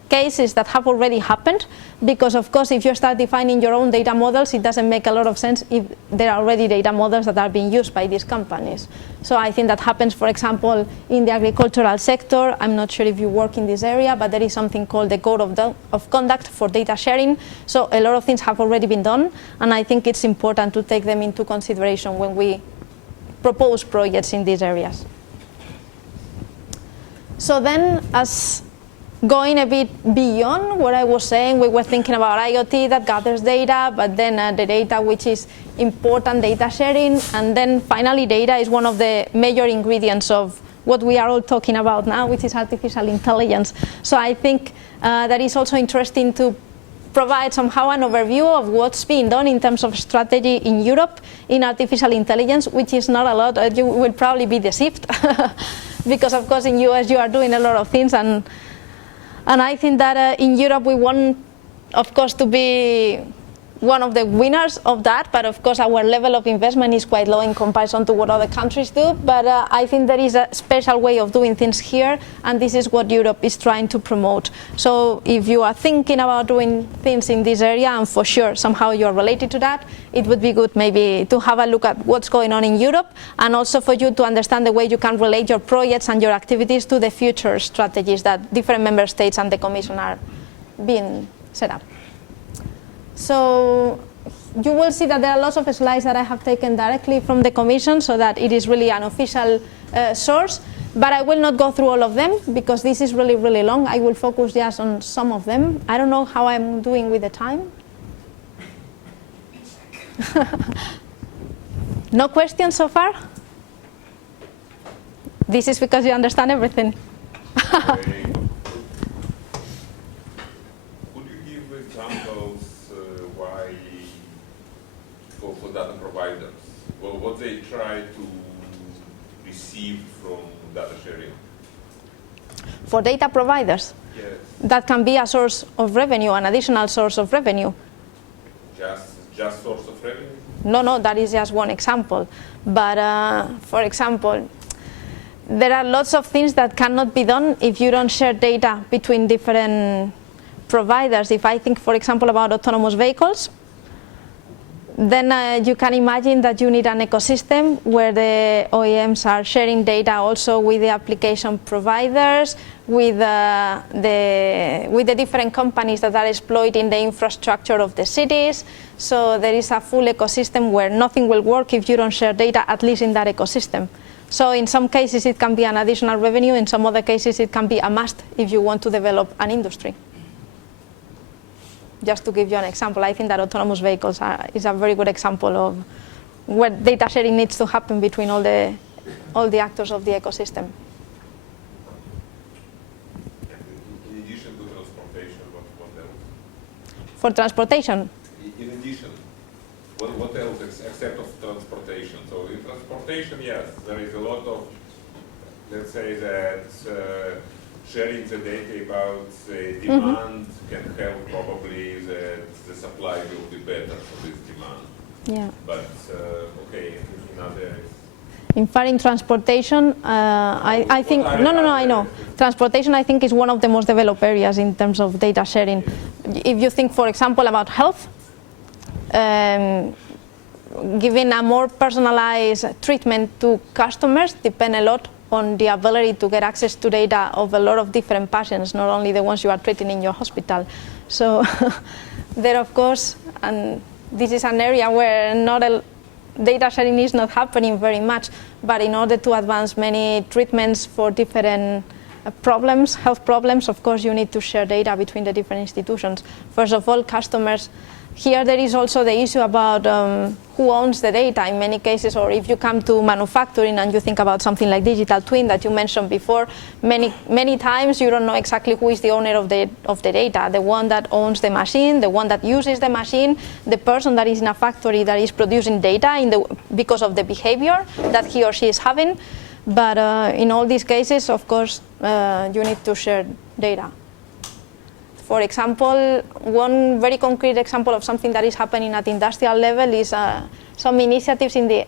cases that have already happened, because of course if you start defining your own data models, it doesn't make a lot of sense if there are already data models that are being used by these companies. So I think that happens, for example, in the agricultural sector. I'm not sure if you work in this area, but there is something called the Code of Conduct for Data Sharing. So a lot of things have already been done, and I think it's important to take them into consideration when we propose projects in these areas. So then, as going a bit beyond what I was saying, we were thinking about IoT that gathers data, but then the data which is important, data sharing, and then finally data is one of the major ingredients of what we are all talking about now, which is artificial intelligence. So I think that is also interesting to provide somehow an overview of what's being done in terms of strategy in Europe in artificial intelligence, which is not a lot. You will probably be deceived because of course in US you are doing a lot of things, and I think that in Europe we want, of course, to be one of the winners of that, but of course our level of investment is quite low in comparison to what other countries do. But I think there is a special way of doing things here, and this is what Europe is trying to promote. So if you are thinking about doing things in this area, and for sure somehow you are related to that, it would be good maybe to have a look at what's going on in Europe, and also for you to understand the way you can relate your projects and your activities to the future strategies that different member states and the Commission are being set up. So you will see that there are lots of slides that I have taken directly from the Commission, so that it is really an official source. But I will not go through all of them because this is really, really long. I will focus just on some of them. I don't know how I'm doing with the time. No questions so far? This is because you understand everything. For data providers, well, what they try to receive from data sharing? For data providers? Yes. That can be a source of revenue, an additional source of revenue. Just source of revenue? No, that is just one example. But for example, there are lots of things that cannot be done if you don't share data between different providers. If I think, for example, about autonomous vehicles, then you can imagine that you need an ecosystem where the OEMs are sharing data also with the application providers, with the different companies that are exploiting the infrastructure of the cities. So there is a full ecosystem where nothing will work if you don't share data, at least in that ecosystem. So in some cases it can be an additional revenue, in some other cases it can be a must if you want to develop an industry. Just to give you an example, I think that autonomous vehicles is a very good example of where data sharing needs to happen between all the actors of the ecosystem. In addition to transportation, what else? For transportation? In addition, what else except of transportation? So in transportation, yes, there is a lot of, let's say that sharing the data about the demand can help probably that the supply will be better for this demand. Yeah. But okay, in other. In fact, in transportation, I think, I know. Transportation, I think, is one of the most developed areas in terms of data sharing. If you think, for example, about health, giving a more personalized treatment to customers depend a lot on the ability to get access to data of a lot of different patients, not only the ones you are treating in your hospital. So there, of course, and this is an area where data sharing is not happening very much, but in order to advance many treatments for different problems, health problems, of course you need to share data between the different institutions. First of all, customers. Here there is also the issue about who owns the data in many cases, or if you come to manufacturing and you think about something like digital twin that you mentioned before, many times you don't know exactly who is the owner of the data, the one that owns the machine, the one that uses the machine, the person that is in a factory that is producing data because of the behavior that he or she is having. But in all these cases, of course, you need to share data. For example, one very concrete example of something that is happening at industrial level is some initiatives in the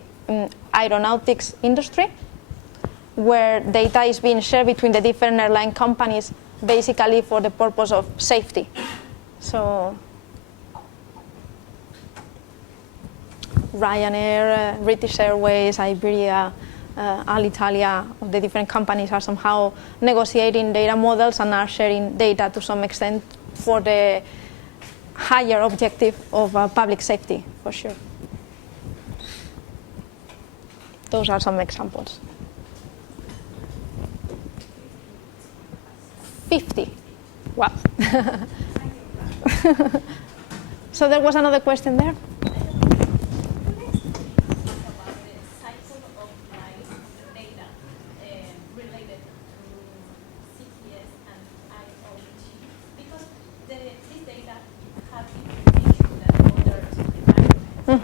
aeronautics industry, where data is being shared between the different airline companies, basically for the purpose of safety. So Ryanair, British Airways, Iberia, Alitalia, the different companies are somehow negotiating data models and are sharing data to some extent for the higher objective of public safety, for sure. Those are some examples. 50. Wow. So there was another question there? And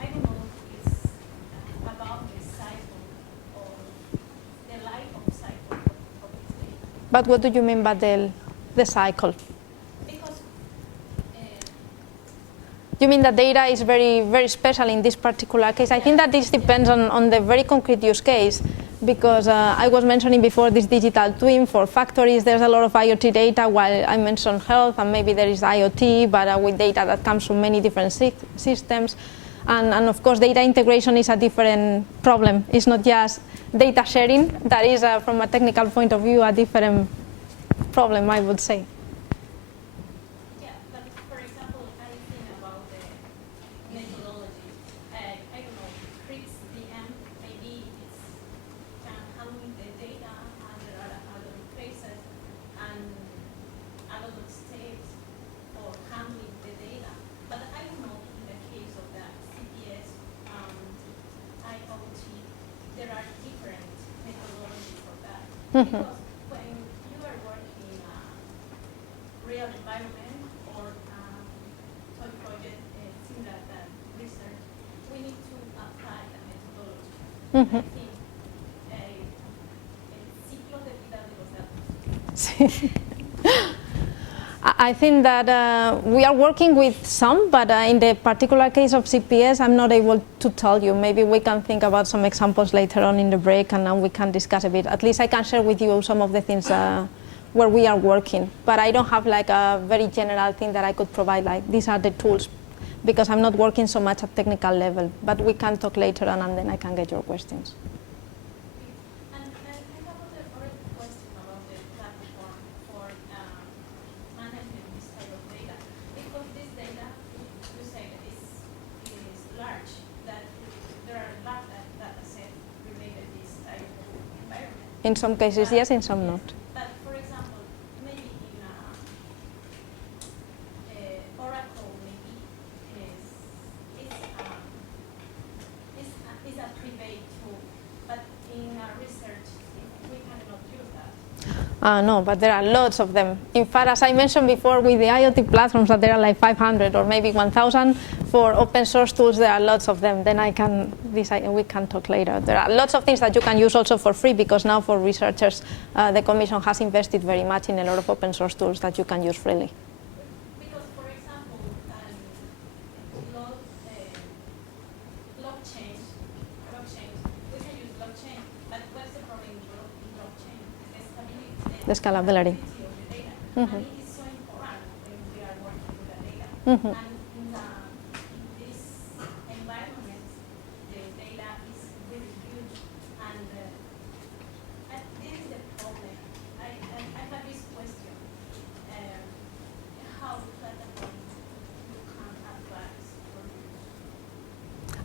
I don't know if it's about the cycle or the life of cycle of this data. But what do you mean by the cycle? Because you mean that data is very, very special in this particular case? I think that this depends on the very concrete use case, because I was mentioning before this digital twin for factories. There's a lot of IoT data, while I mentioned health, and maybe there is IoT, but with data that comes from many different systems. And of course, data integration is a different problem. It's not just data sharing. That is, from a technical point of view, a different problem, I would say. yeah, but for example, I think about the methodology. I don't know, Chris DM, maybe it's handling the data, and there are other phases and a lot of steps for handling the data. But I don't know, in the case of the CPS and IoT, there are different methodologies for that. Because when you are working in a real environment or toy project similar than research, we need to apply the methodology. I think el ciclo de vida de los datos. Sí. I think that we are working with some, but in the particular case of CPS, I'm not able to tell you. Maybe we can think about some examples later on in the break, and then we can discuss a bit. At least I can share with you some of the things where we are working. But I don't have like a very general thing that I could provide, like these are the tools, because I'm not working so much at technical level. But we can talk later on, and then I can get your questions. In some cases, yes, in some not. But for example, maybe in Oracle, maybe is a private tool, but in research, we cannot use that. No, but there are lots of them. In fact, as I mentioned before, with the IoT platforms, that there are like 500 or maybe 1,000. For open source tools, there are lots of them. Then we can talk later. There are lots of things that you can use also for free, because now for researchers, the Commission has invested very much in a lot of open source tools that you can use freely. Because, for example, blockchain, we can use blockchain, but what's the problem in blockchain? The scalability. of the data. And it is so important when we are working with the data. And in this environment, the data is really huge. And this is the problem. I have this question. How platform you can advise for you?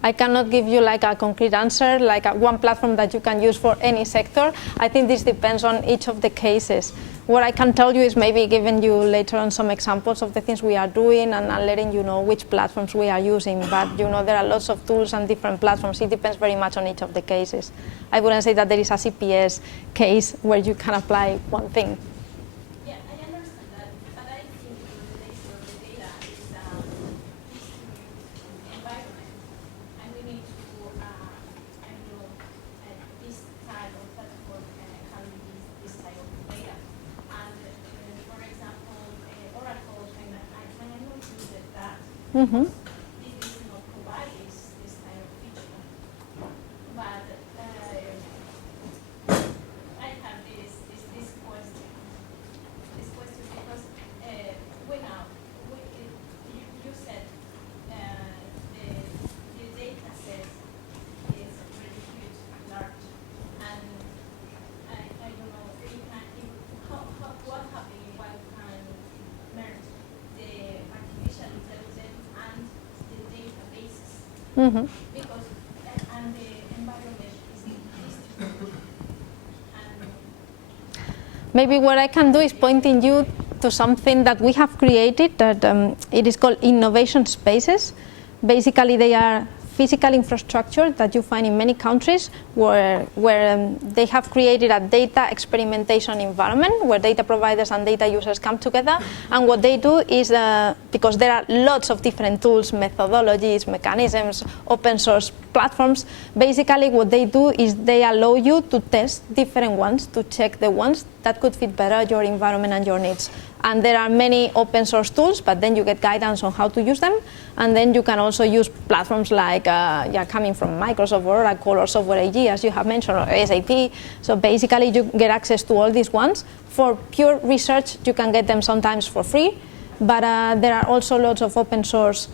I cannot give you like a concrete answer, like one platform that you can use for any sector. I think this depends on each of the cases. What I can tell you is maybe giving you later on some examples of the things we are doing, and letting you know which platforms we are using. But there are lots of tools and different platforms. It depends very much on each of the cases. I wouldn't say that there is a CPS case where you can apply one thing. Yeah, I understand that, but I think the nature of the data is environment, and we need to handle this type of platform handling this type of data. And for example, Oracle, when I know use that, this does not provide this type of feature. But I have this question. This question because you said the data set is really huge, large, and I don't know what happens when you can merge the artificial intelligence and the databases, because and the environment is distributed. Maybe what I can do is pointing you to something that we have created that it is called innovation spaces. Basically, they are physical infrastructure that you find in many countries where they have created a data experimentation environment where data providers and data users come together. And what they do is, because there are lots of different tools, methodologies, mechanisms, open source platforms, basically what they do is they allow you to test different ones, to check the ones that could fit better your environment and your needs. And there are many open source tools, but then you get guidance on how to use them. And then you can also use platforms like coming from Microsoft or Oracle or Software AG, as you have mentioned, or SAP. So basically you get access to all these ones. For pure research, you can get them sometimes for free, but there are also lots of open source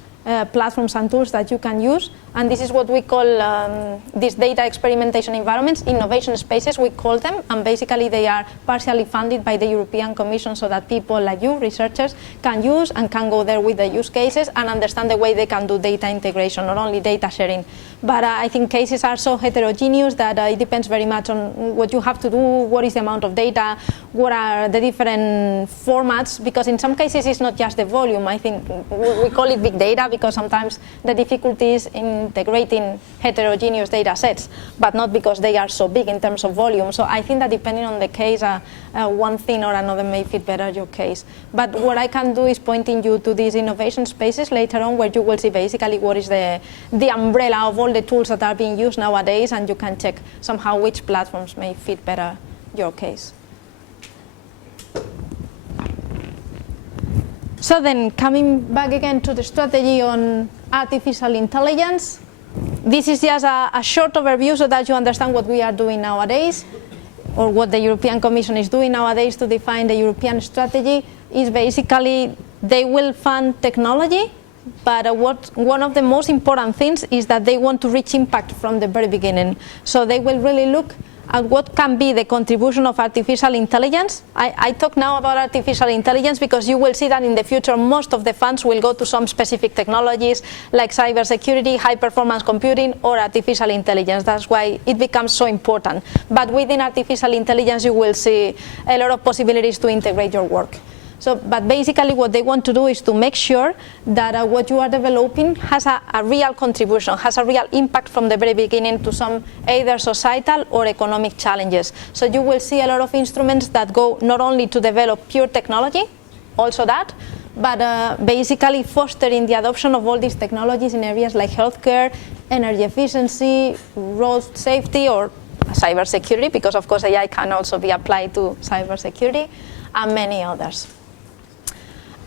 platforms and tools that you can use. And this is what we call these data experimentation environments, innovation spaces we call them, and basically they are partially funded by the European Commission so that people like you, researchers, can use and can go there with the use cases and understand the way they can do data integration, not only data sharing. But I think cases are so heterogeneous that it depends very much on what you have to do, what is the amount of data, what are the different formats, because in some cases it's not just the volume. I think we call it big data because sometimes the difficulty is in integrating heterogeneous data sets, but not because they are so big in terms of volume. So I think that depending on the case, one thing or another may fit better your case. But what I can do is pointing you to these innovation spaces later on, where you will see basically what is the umbrella of all the tools that are being used nowadays, and you can check somehow which platforms may fit better your case. So then, coming back again to the strategy on artificial intelligence, this is just a short overview so that you understand what we are doing nowadays, or what the European Commission is doing nowadays to define the European strategy. Is basically they will fund technology, but one of the most important things is that they want to reach impact from the very beginning. So they will really look at what can be the contribution of artificial intelligence. I talk now about artificial intelligence because you will see that in the future most of the funds will go to some specific technologies like cybersecurity, high performance computing, or artificial intelligence. That's why it becomes so important. But within artificial intelligence you will see a lot of possibilities to integrate your work. So, but basically what they want to do is to make sure that what you are developing has a real contribution, has a real impact from the very beginning to some either societal or economic challenges. So you will see a lot of instruments that go not only to develop pure technology, also that, but basically fostering the adoption of all these technologies in areas like healthcare, energy efficiency, road safety, or cybersecurity, because of course AI can also be applied to cybersecurity, and many others.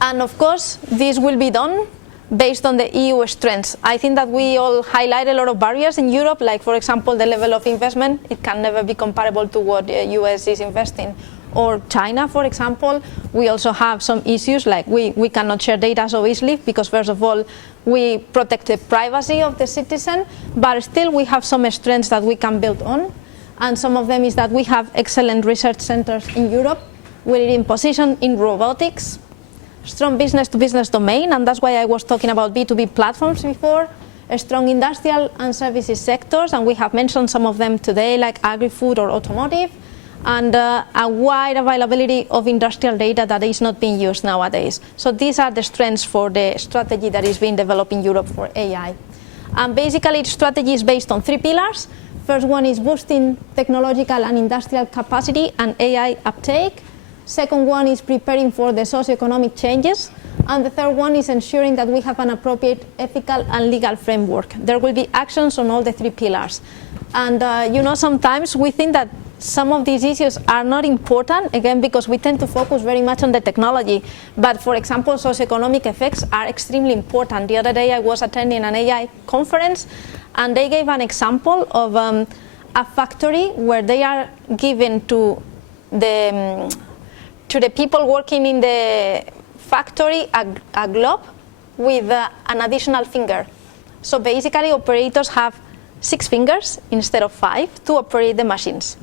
And of course, this will be done based on the EU strengths. I think that we all highlight a lot of barriers in Europe, like for example the level of investment. It can never be comparable to what the US is investing. Or China, for example. We also have some issues like we cannot share data so easily because first of all we protect the privacy of the citizen, but still we have some strengths that we can build on. And some of them is that we have excellent research centers in Europe. We're in position in robotics, strong business-to-business domain, and that's why I was talking about B2B platforms before, a strong industrial and services sectors, and we have mentioned some of them today, like agri-food or automotive, and a wide availability of industrial data that is not being used nowadays. So these are the strengths for the strategy that is being developed in Europe for AI. And basically, its strategy is based on 3 pillars. First one is boosting technological and industrial capacity and AI uptake. Second one is preparing for the socio-economic changes. And the third one is ensuring that we have an appropriate ethical and legal framework. There will be actions on all the 3 pillars. And sometimes we think that some of these issues are not important, again, because we tend to focus very much on the technology. But for example, socio-economic effects are extremely important. The other day I was attending an AI conference, and they gave an example of a factory where they are giving to the people working in the factory a glove with an additional finger. So basically operators have 6 fingers instead of 5 to operate the machines.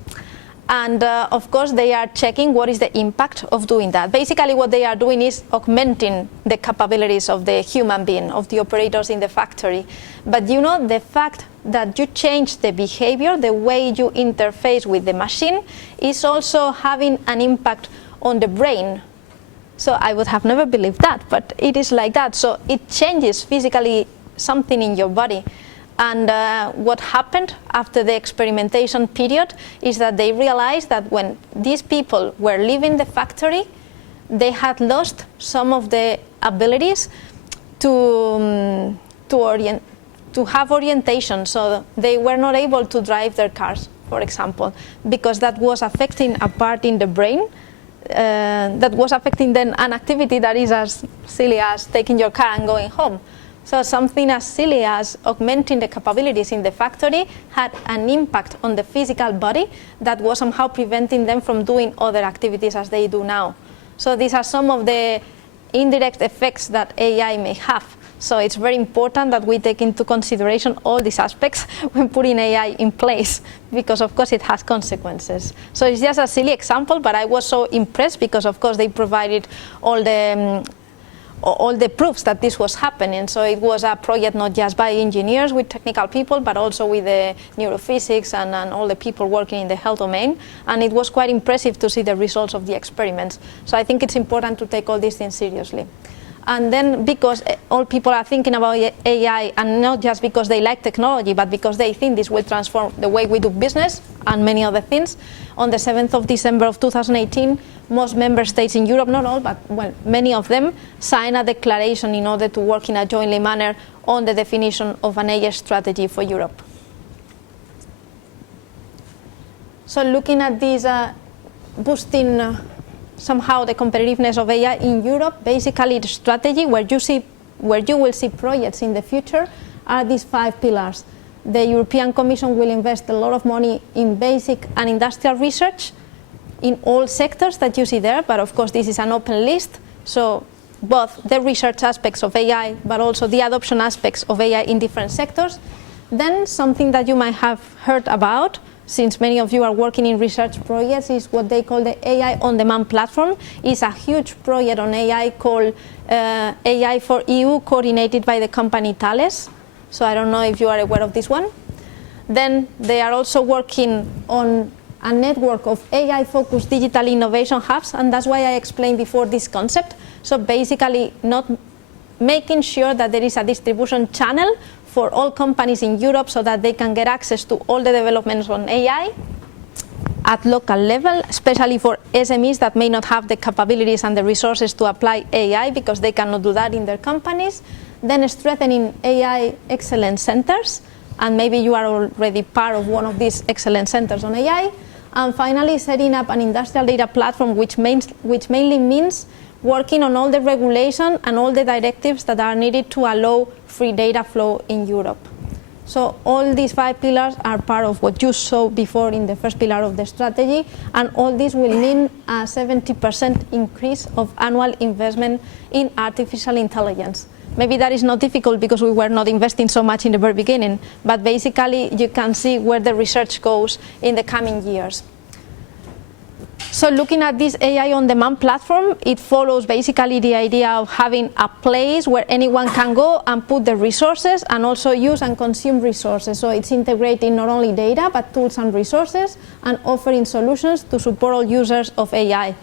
And of course they are checking what is the impact of doing that. Basically what they are doing is augmenting the capabilities of the human being, of the operators in the factory. But the fact that you change the behavior, the way you interface with the machine, is also having an impact on the brain. So I would have never believed that, but it is like that. So it changes physically something in your body. And what happened after the experimentation period is that they realized that when these people were leaving the factory, they had lost some of the abilities to have orientation. So they were not able to drive their cars, for example, because that was affecting a part in the brain that was affecting then an activity that is as silly as taking your car and going home. So something as silly as augmenting the capabilities in the factory had an impact on the physical body that was somehow preventing them from doing other activities as they do now. So these are some of the indirect effects that AI may have. So it's very important that we take into consideration all these aspects when putting AI in place, because of course it has consequences. So it's just a silly example, but I was so impressed because of course they provided all the proofs that this was happening. So it was a project not just by engineers with technical people, but also with the neurophysics and all the people working in the health domain. And it was quite impressive to see the results of the experiments. So I think it's important to take all these things seriously. And then because all people are thinking about AI, and not just because they like technology, but because they think this will transform the way we do business and many other things, on the 7th of December of 2018, most member states in Europe, not all, but well, many of them, signed a declaration in order to work in a jointly manner on the definition of an AI strategy for Europe. So looking at this boosting somehow the competitiveness of AI in Europe, basically the strategy where you will see projects in the future are these 5 pillars. The European Commission will invest a lot of money in basic and industrial research in all sectors that you see there, but of course this is an open list, so both the research aspects of AI, but also the adoption aspects of AI in different sectors. Then something that you might have heard about, since many of you are working in research projects, is what they call the AI on-demand platform. It's a huge project on AI called AI for EU, coordinated by the company Thales. So I don't know if you are aware of this one. Then they are also working on a network of AI-focused digital innovation hubs, and that's why I explained before this concept. So basically not making sure that there is a distribution channel for all companies in Europe so that they can get access to all the developments on AI at local level, especially for SMEs that may not have the capabilities and the resources to apply AI because they cannot do that in their companies. Then strengthening AI excellence centers, and maybe you are already part of one of these excellence centers on AI. And finally, setting up an industrial data platform, which mainly means working on all the regulation and all the directives that are needed to allow free data flow in Europe. So all these 5 pillars are part of what you saw before in the first pillar of the strategy, and all this will mean a 70% increase of annual investment in artificial intelligence. Maybe that is not difficult because we were not investing so much in the very beginning, but basically you can see where the research goes in the coming years. So looking at this AI on-demand platform, it follows basically the idea of having a place where anyone can go and put the resources and also use and consume resources. So it's integrating not only data, but tools and resources, and offering solutions to support all users of AI.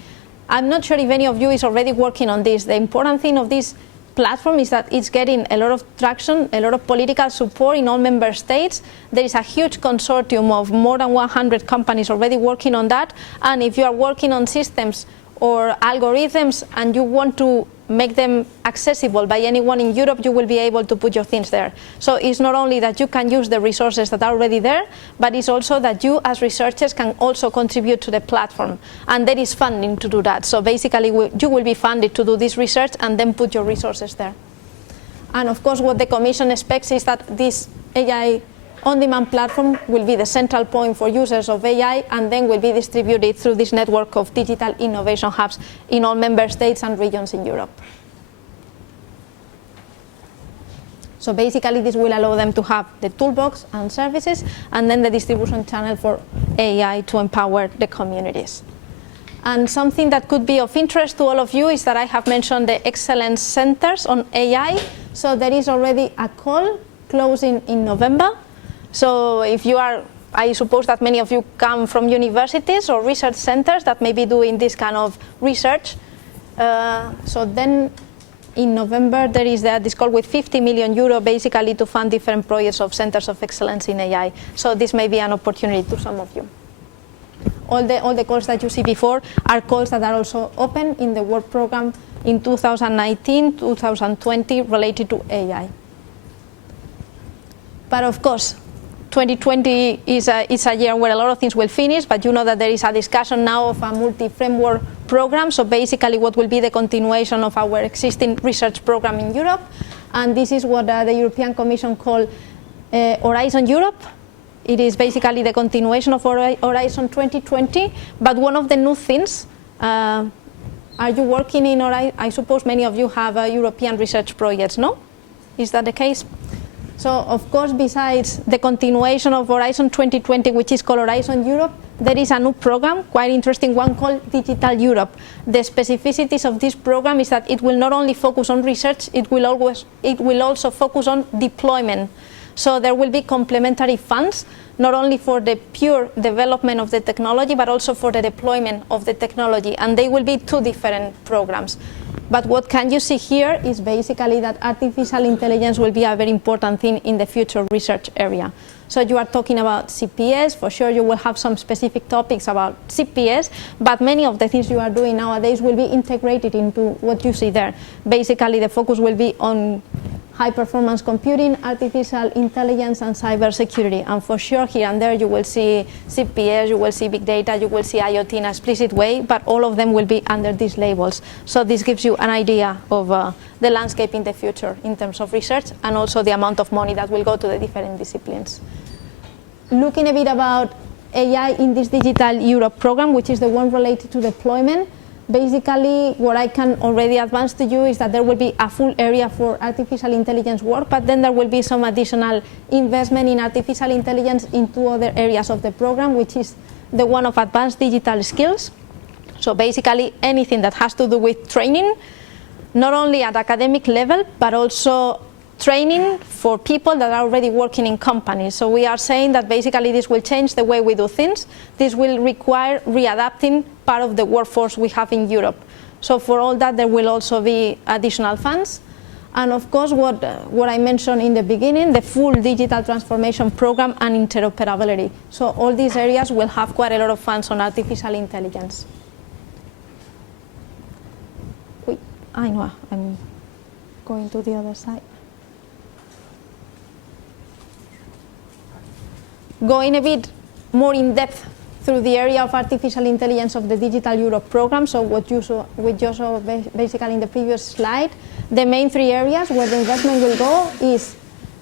I'm not sure if any of you is already working on this. The important thing of this platform is that it's getting a lot of traction, a lot of political support in all member states. There is a huge consortium of more than 100 companies already working on that, and if you are working on systems or algorithms and you want to make them accessible by anyone in Europe, you will be able to put your things there. So it's not only that you can use the resources that are already there, but it's also that you as researchers can also contribute to the platform, and there is funding to do that. So basically you will be funded to do this research and then put your resources there. And of course what the Commission expects is that this AI on-demand platform will be the central point for users of AI, and then will be distributed through this network of digital innovation hubs in all member states and regions in Europe. So basically this will allow them to have the toolbox and services, and then the distribution channel for AI to empower the communities. And something that could be of interest to all of you is that I have mentioned the excellence centers on AI. So there is already a call closing in November. So if you are, I suppose that many of you come from universities or research centers that may be doing this kind of research. So then in November there is this call with 50 million euro basically to fund different projects of centers of excellence in AI. So this may be an opportunity to some of you. All the calls that you see before are calls that are also open in the work program in 2019, 2020 related to AI. But of course, 2020 is a year where a lot of things will finish, but you know that there is a discussion now of a multi-framework program, so basically what will be the continuation of our existing research program in Europe, and this is what the European Commission called Horizon Europe. It is basically the continuation of Horizon 2020, but one of the new things, are you working in Horizon? I suppose many of you have European research projects, no? Is that the case? So, of course, besides the continuation of Horizon 2020, which is called Horizon Europe, there is a new program, quite interesting one, called Digital Europe. The specificities of this program is that it will not only focus on research, it will also focus on deployment. So there will be complementary funds, not only for the pure development of the technology, but also for the deployment of the technology. And they will be 2 different programs. But what can you see here is basically that artificial intelligence will be a very important thing in the future research area. So you are talking about CPS, for sure you will have some specific topics about CPS, but many of the things you are doing nowadays will be integrated into what you see there. Basically the focus will be on high-performance computing, artificial intelligence, and cybersecurity. And for sure, here and there, you will see CPS, you will see big data, you will see IoT in an explicit way, but all of them will be under these labels. So this gives you an idea of the landscape in the future in terms of research, and also the amount of money that will go to the different disciplines. Looking a bit about AI in this Digital Europe program, which is the one related to deployment, basically, what I can already advance to you is that there will be a full area for artificial intelligence work, but then there will be some additional investment in artificial intelligence in 2 other areas of the program, which is the one of advanced digital skills. So basically, anything that has to do with training, not only at academic level, but also training for people that are already working in companies. So we are saying that basically this will change the way we do things. This will require readapting part of the workforce we have in Europe. So for all that, there will also be additional funds. And of course, what I mentioned in the beginning, the full digital transformation program and interoperability. So all these areas will have quite a lot of funds on artificial intelligence. I know, I'm going to the other side. Going a bit more in depth through the area of artificial intelligence of the Digital Europe program, so what you saw basically in the previous slide, the main 3 areas where the investment will go is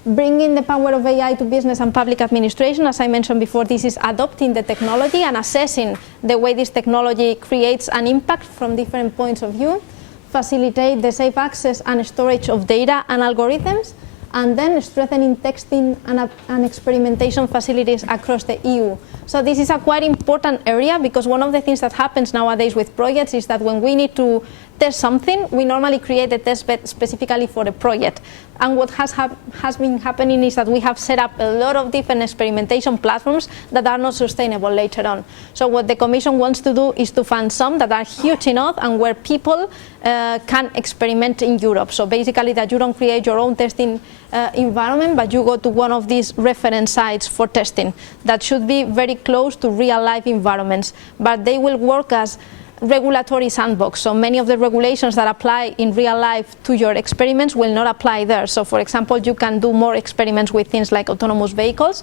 bringing the power of AI to business and public administration. As I mentioned before, this is adopting the technology and assessing the way this technology creates an impact from different points of view, facilitate the safe access and storage of data and algorithms, and then strengthening testing and experimentation facilities across the EU. So this is a quite important area, because one of the things that happens nowadays with projects is that when we need to test something, we normally create a test bed specifically for the project. And what has been happening is that we have set up a lot of different experimentation platforms that are not sustainable later on. So what the Commission wants to do is to find some that are huge enough and where people can experiment in Europe. So basically that you don't create your own testing environment, but you go to one of these reference sites for testing that should be very close to real life environments, but they will work as regulatory sandbox. So many of the regulations that apply in real life to your experiments will not apply there. So for example, you can do more experiments with things like autonomous vehicles,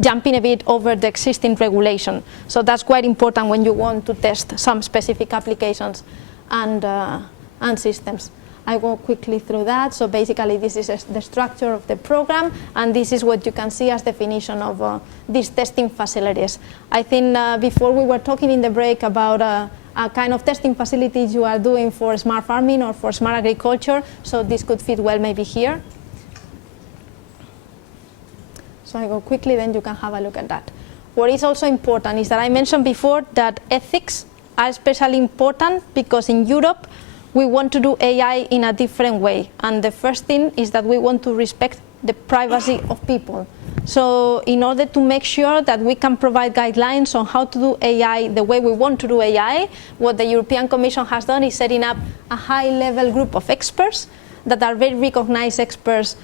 jumping a bit over the existing regulation. So that's quite important when you want to test some specific applications and systems. I go quickly through that. So basically this is the structure of the program, and this is what you can see as definition of these testing facilities. I think before we were talking in the break about a kind of testing facilities you are doing for smart farming or for smart agriculture, so this could fit well maybe here. So I go quickly, then you can have a look at that. What is also important is that I mentioned before that ethics are especially important, because in Europe we want to do AI in a different way. And the first thing is that we want to respect the privacy of people. So in order to make sure that we can provide guidelines on how to do AI the way we want to do AI, what the European Commission has done is setting up a high-level group of experts that are very recognized experts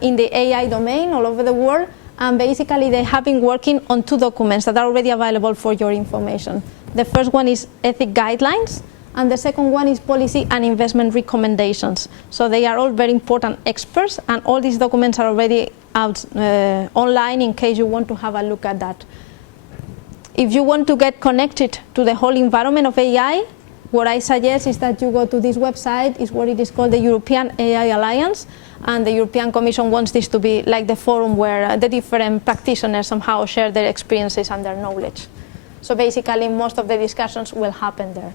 in the AI domain all over the world. And basically they have been working on 2 documents that are already available for your information. The first one is ethic guidelines, and the second one is policy and investment recommendations. So they are all very important experts, and all these documents are already out online in case you want to have a look at that. If you want to get connected to the whole environment of AI, what I suggest is that you go to this website. It's what it is called the European AI Alliance, and the European Commission wants this to be like the forum where the different practitioners somehow share their experiences and their knowledge. So basically most of the discussions will happen there.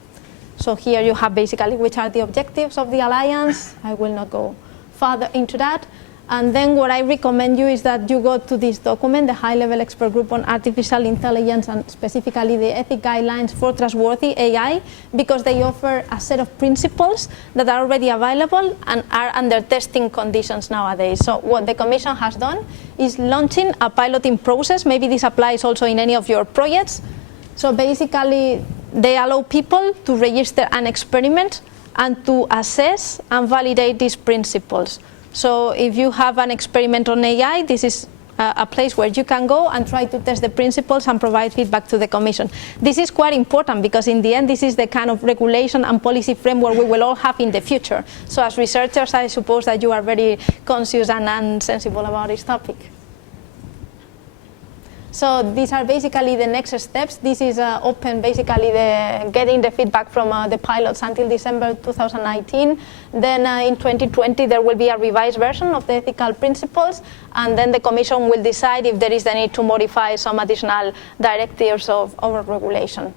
So here you have basically which are the objectives of the alliance. I will not go further into that. And then what I recommend you is that you go to this document, the high-level expert group on artificial intelligence, and specifically the ethic guidelines for trustworthy AI, because they offer a set of principles that are already available and are under testing conditions nowadays. So what the Commission has done is launching a piloting process. Maybe this applies also in any of your projects. So basically they allow people to register an experiment and to assess and validate these principles. So if you have an experiment on AI, this is a place where you can go and try to test the principles and provide feedback to the Commission. This is quite important because in the end this is the kind of regulation and policy framework we will all have in the future. So as researchers, I suppose that you are very conscious and sensible about this topic. So these are basically the next steps. This is open, basically getting the feedback from the pilots until December 2019. Then in 2020 there will be a revised version of the ethical principles, and then the Commission will decide if there is the need to modify some additional directives of regulation.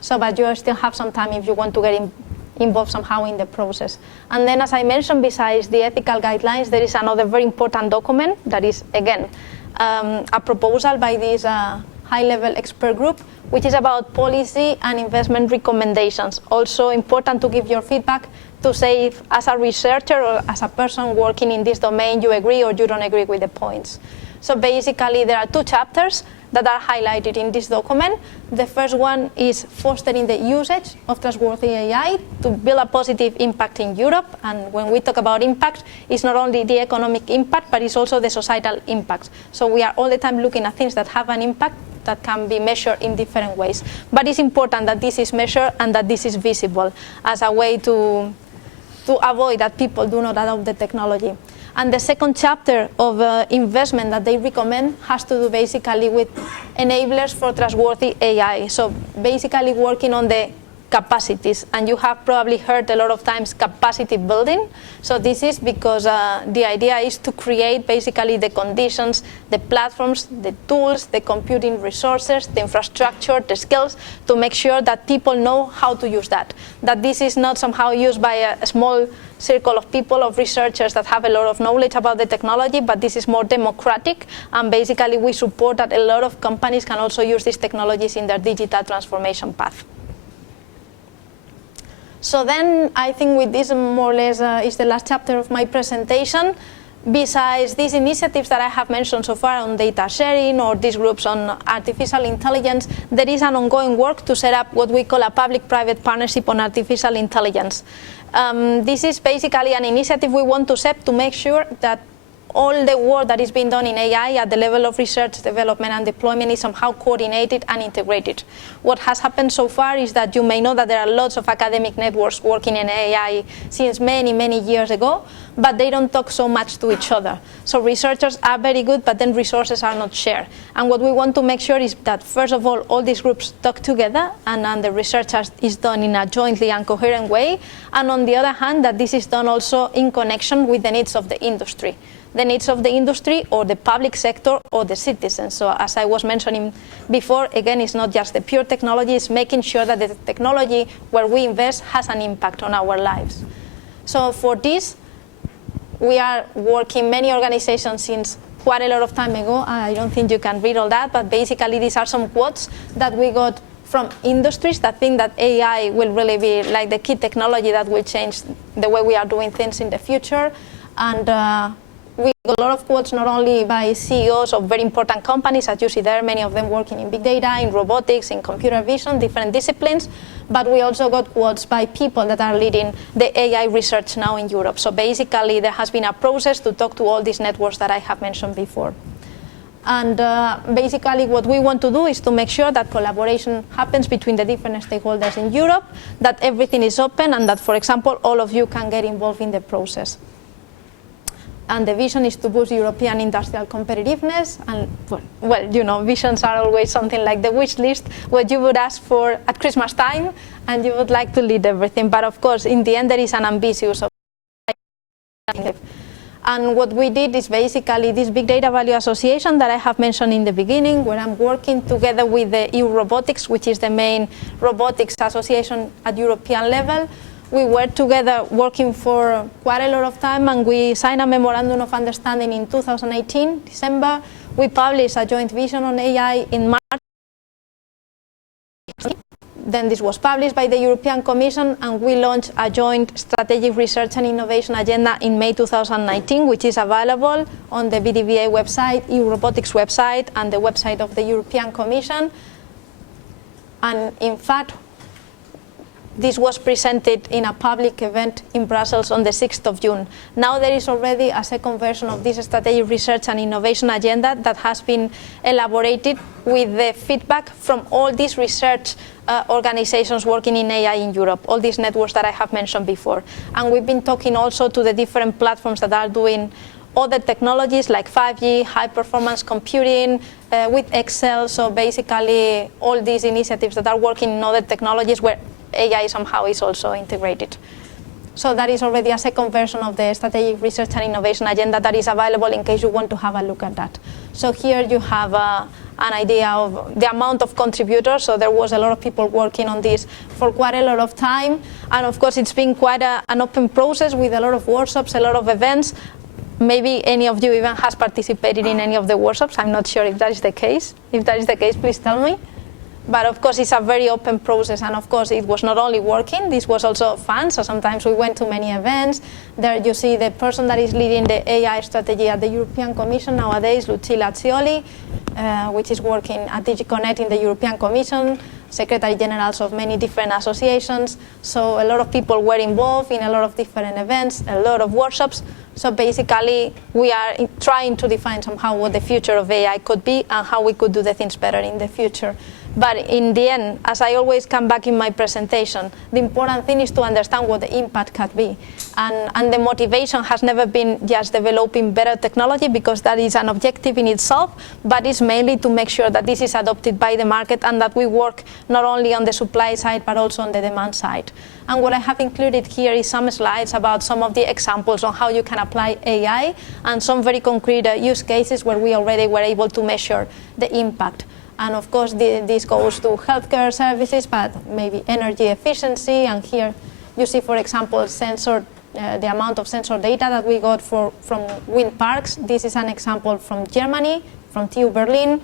So, but you still have some time if you want to get involved somehow in the process. And then, as I mentioned, besides the ethical guidelines, there is another very important document that is, again, a proposal by this high-level expert group, which is about policy and investment recommendations. Also important to give your feedback to say if, as a researcher or as a person working in this domain, you agree or you don't agree with the points. So basically, there are two chapters that are highlighted in this document. The first one is fostering the usage of trustworthy AI to build a positive impact in Europe. And when we talk about impact, it's not only the economic impact, but it's also the societal impact. So we are all the time looking at things that have an impact that can be measured in different ways. But it's important that this is measured and that this is visible as a way to avoid that people do not adopt the technology. And the second chapter of investment that they recommend has to do basically with enablers for trustworthy AI. So basically working on the capacities. And you have probably heard a lot of times capacity building. So this is because the idea is to create basically the conditions, the platforms, the tools, the computing resources, the infrastructure, the skills to make sure that people know how to use that. That this is not somehow used by a small circle of people, of researchers that have a lot of knowledge about the technology, but this is more democratic, and basically we support that a lot of companies can also use these technologies in their digital transformation path. So then I think with this more or less is the last chapter of my presentation. Besides these initiatives that I have mentioned so far on data sharing or these groups on artificial intelligence, there is an ongoing work to set up what we call a public-private partnership on artificial intelligence. This is basically an initiative we want to set to make sure that all the work that is being done in AI at the level of research, development, and deployment is somehow coordinated and integrated. What has happened so far is that you may know that there are lots of academic networks working in AI since many, many years ago, but they don't talk so much to each other. So researchers are very good, but then resources are not shared. And what we want to make sure is that, first of all these groups talk together, and the research is done in a jointly and coherent way. And on the other hand, that this is done also in connection with the needs of the industry. The needs of the industry or the public sector or the citizens. So as I was mentioning before, again, it's not just the pure technology, it's making sure that the technology where we invest has an impact on our lives. So for this, we are working, many organizations since quite a lot of time ago. I don't think you can read all that, but basically these are some quotes that we got from industries that think that AI will really be like the key technology that will change the way we are doing things in the future. And we got a lot of quotes not only by CEOs of very important companies, as you see there, many of them working in big data, in robotics, in computer vision, different disciplines, but we also got quotes by people that are leading the AI research now in Europe. So basically there has been a process to talk to all these networks that I have mentioned before. And basically what we want to do is to make sure that collaboration happens between the different stakeholders in Europe, that everything is open, and that, for example, all of you can get involved in the process. And the vision is to boost European industrial competitiveness. And well, you know, visions are always something like the wish list, what you would ask for at Christmas time, and you would like to lead everything. But of course, in the end, there is an ambitious objective. And what we did is basically this Big Data Value Association that I have mentioned in the beginning, where I'm working together with the EU Robotics, which is the main robotics association at European level. We were together working for quite a lot of time, and we signed a memorandum of understanding in 2018, December. We published a joint vision on AI in March. Then this was published by the European Commission, and we launched a joint strategic research and innovation agenda in May 2019, which is available on the BDVA website, EU Robotics website, and the website of the European Commission. And in fact, this was presented in a public event in Brussels on the 6th of June. Now there is already a second version of this strategic research and innovation agenda that has been elaborated with the feedback from all these research organizations working in AI in Europe, all these networks that I have mentioned before. And we've been talking also to the different platforms that are doing other technologies like 5G, high performance computing, with Excel, so basically all these initiatives that are working in other technologies where AI somehow is also integrated. So that is already a second version of the strategic research and innovation agenda that is available in case you want to have a look at that. So here you have an idea of the amount of contributors. So there was a lot of people working on this for quite a lot of time. And of course, it's been quite an open process with a lot of workshops, a lot of events. Maybe any of you even has participated in any of the workshops. I'm not sure if that is the case. If that is the case, please tell me. But of course, it's a very open process. And of course, it was not only working, this was also fun. So sometimes we went to many events. There you see the person that is leading the AI strategy at the European Commission nowadays, Lucilla Cioli, which is working at DigiConnect in the European Commission, secretary generals of many different associations. So a lot of people were involved in a lot of different events, a lot of workshops. So basically, we are trying to define somehow what the future of AI could be and how we could do the things better in the future. But in the end, as I always come back in my presentation, the important thing is to understand what the impact can be. And the motivation has never been just developing better technology, because that is an objective in itself, but it's mainly to make sure that this is adopted by the market and that we work not only on the supply side, but also on the demand side. And what I have included here is some slides about some of the examples on how you can apply AI and some very concrete use cases where we already were able to measure the impact. And of course, this goes to healthcare services, but maybe energy efficiency. And here you see, for example, the amount of sensor data that we got from wind parks. This is an example from Germany, from TU Berlin.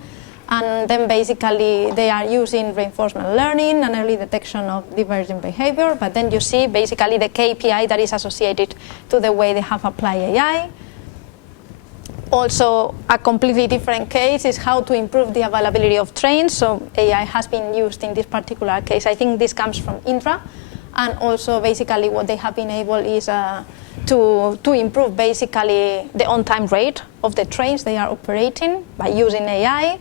And then basically they are using reinforcement learning and early detection of divergent behavior. But then you see basically the KPI that is associated to the way they have applied AI. Also, a completely different case is how to improve the availability of trains. So AI has been used in this particular case. I think this comes from Indra. And also, basically, what they have been able is to improve basically the on-time rate of the trains they are operating by using AI.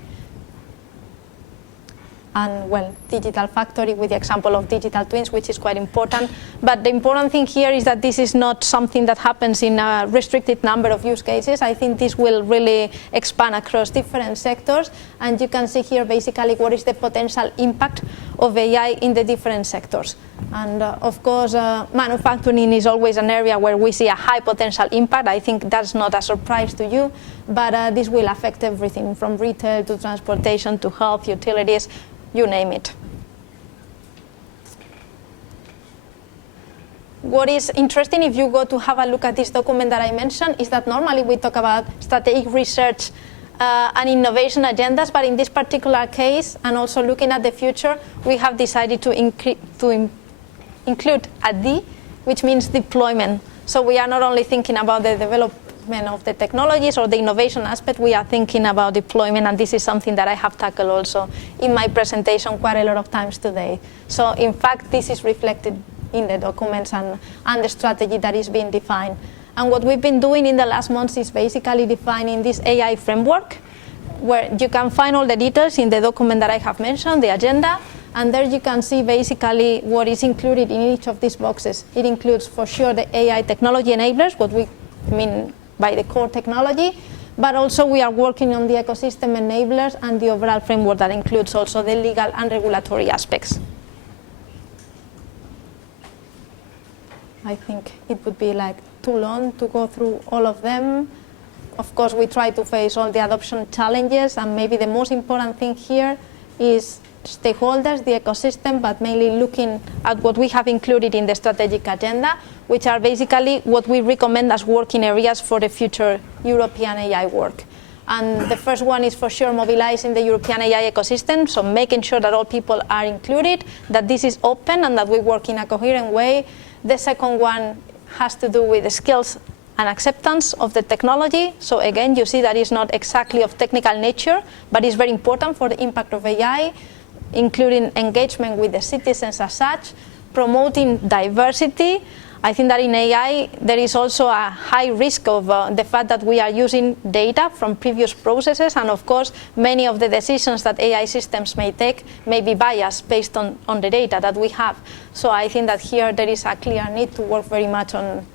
And well, digital factory with the example of digital twins, which is quite important. But the important thing here is that this is not something that happens in a restricted number of use cases. I think this will really expand across different sectors. And you can see here basically what is the potential impact of AI in the different sectors. And of course, manufacturing is always an area where we see a high potential impact. I think that's not a surprise to you, but this will affect everything from retail to transportation to health, utilities, you name it. What is interesting, if you go to have a look at this document that I mentioned, is that normally we talk about strategic research and innovation agendas, but in this particular case, and also looking at the future, we have decided to include a D, which means deployment. So we are not only thinking about the development of the technologies or the innovation aspect, we are thinking about deployment, and this is something that I have tackled also in my presentation quite a lot of times today. So in fact, this is reflected in the documents and the strategy that is being defined. And what we've been doing in the last months is basically defining this AI framework, where you can find all the details in the document that I have mentioned, the agenda, and there you can see basically what is included in each of these boxes. It includes for sure the AI technology enablers, what we mean by the core technology, but also we are working on the ecosystem enablers and the overall framework that includes also the legal and regulatory aspects. I think it would be like too long to go through all of them. Of course, we try to face all the adoption challenges, and maybe the most important thing here is stakeholders, the ecosystem, but mainly looking at what we have included in the strategic agenda, which are basically what we recommend as working areas for the future European AI work. And the first one is for sure mobilizing the European AI ecosystem, so making sure that all people are included, that this is open and that we work in a coherent way. The second one has to do with the skills and acceptance of the technology. So again, you see that it's not exactly of technical nature, but it's very important for the impact of AI, including engagement with the citizens as such. promoting diversity. I think that in AI there is also a high risk of the fact that we are using data from previous processes, and of course many of the decisions that AI systems may take may be biased based on the data that we have. So I think that here there is a clear need to work very much on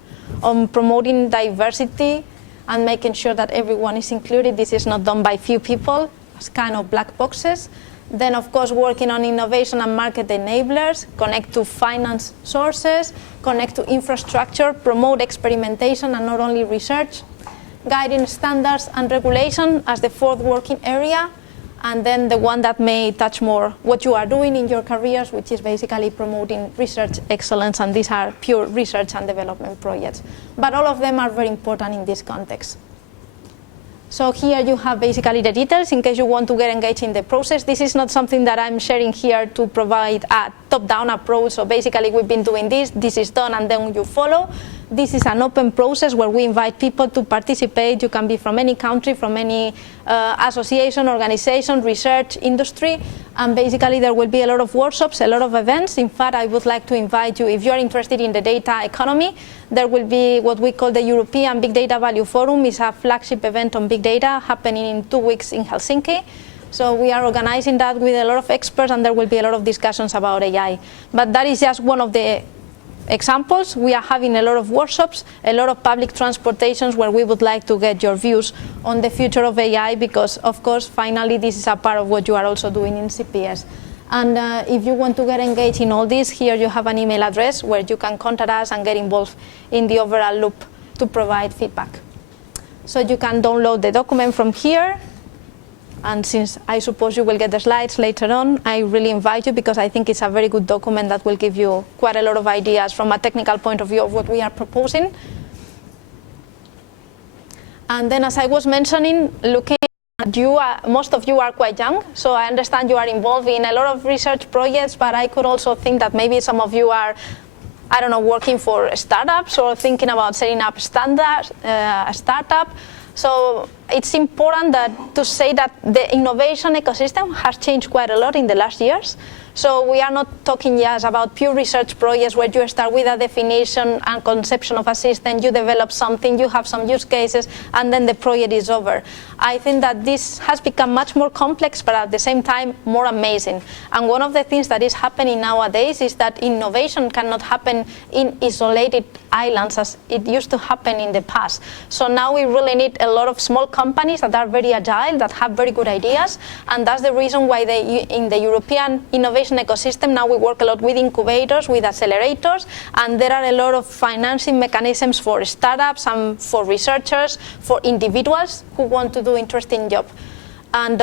promoting diversity and making sure that everyone is included. This is not done by few people, it's kind of black boxes. Then, of course, working on innovation and market enablers, connect to finance sources, connect to infrastructure, promote experimentation and not only research, guiding standards and regulation as the fourth working area, and then the one that may touch more what you are doing in your careers, which is basically promoting research excellence, and these are pure research and development projects. But all of them are very important in this context. So here you have basically the details in case you want to get engaged in the process. This is not something that I'm sharing here to provide a top-down approach. So basically we've been doing this is done, and then you follow. This is an open process where we invite people to participate. You can be from any country, from any association, organization, research, industry, and basically there will be a lot of workshops, a lot of events. In fact, I would like to invite you, if you're interested in the data economy, there will be what we call the European Big Data Value Forum. It's a flagship event on big data happening in 2 weeks in Helsinki. So we are organizing that with a lot of experts, and there will be a lot of discussions about AI. But that is just one of the examples. We are having a lot of workshops, a lot of public transportations where we would like to get your views on the future of AI, because of course finally this is a part of what you are also doing in CPS. And if you want to get engaged in all this, here you have an email address where you can contact us and get involved in the overall loop to provide feedback. So you can download the document from here. And since I suppose you will get the slides later on, I really invite you, because I think it's a very good document that will give you quite a lot of ideas from a technical point of view of what we are proposing. And then, as I was mentioning, looking at you, most of you are quite young, so I understand you are involved in a lot of research projects, but I could also think that maybe some of you are, I don't know, working for startups or thinking about setting up a startup. So it's important to say that the innovation ecosystem has changed quite a lot in the last years. So we are not talking just about pure research projects where you start with a definition and conception of a system, you develop something, you have some use cases, and then the project is over. I think that this has become much more complex, but at the same time more amazing. And one of the things that is happening nowadays is that innovation cannot happen in isolated islands as it used to happen in the past. So now we really need a lot of small companies that are very agile, that have very good ideas, and that's the reason why in the European innovation ecosystem now we work a lot with incubators, with accelerators, and there are a lot of financing mechanisms for startups and for researchers, for individuals who want to do interesting jobs. And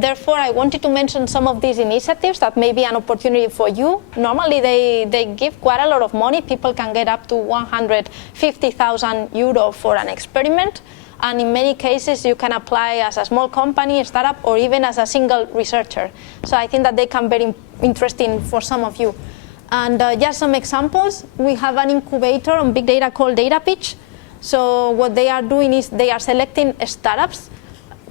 therefore I wanted to mention some of these initiatives that may be an opportunity for you. Normally they give quite a lot of money. People can get up to 150,000 euro for an experiment. And in many cases, you can apply as a small company, a startup, or even as a single researcher. So I think that they can be very interesting for some of you. And just some examples. We have an incubator on big data called Data Pitch. So what they are doing is they are selecting startups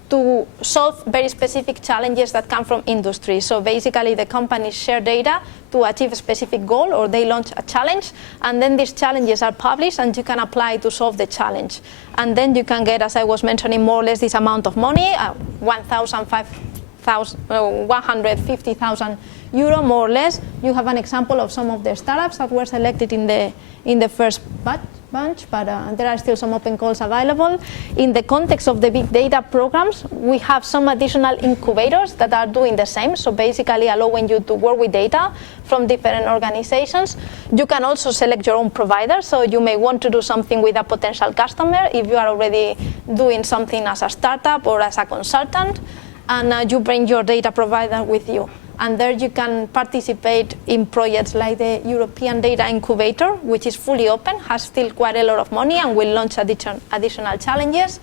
to solve very specific challenges that come from industry. So basically the companies share data to achieve a specific goal, or they launch a challenge, and then these challenges are published and you can apply to solve the challenge. And then you can get, as I was mentioning, more or less this amount of money, 150,000 euro more or less. You have an example of some of the startups that were selected in the first bunch, but there are still some open calls available. In the context of the big data programs, we have some additional incubators that are doing the same, so basically allowing you to work with data from different organizations. You can also select your own provider, so you may want to do something with a potential customer if you are already doing something as a startup or as a consultant, and you bring your data provider with you. And there you can participate in projects like the European Data Incubator, which is fully open, has still quite a lot of money, and will launch additional challenges.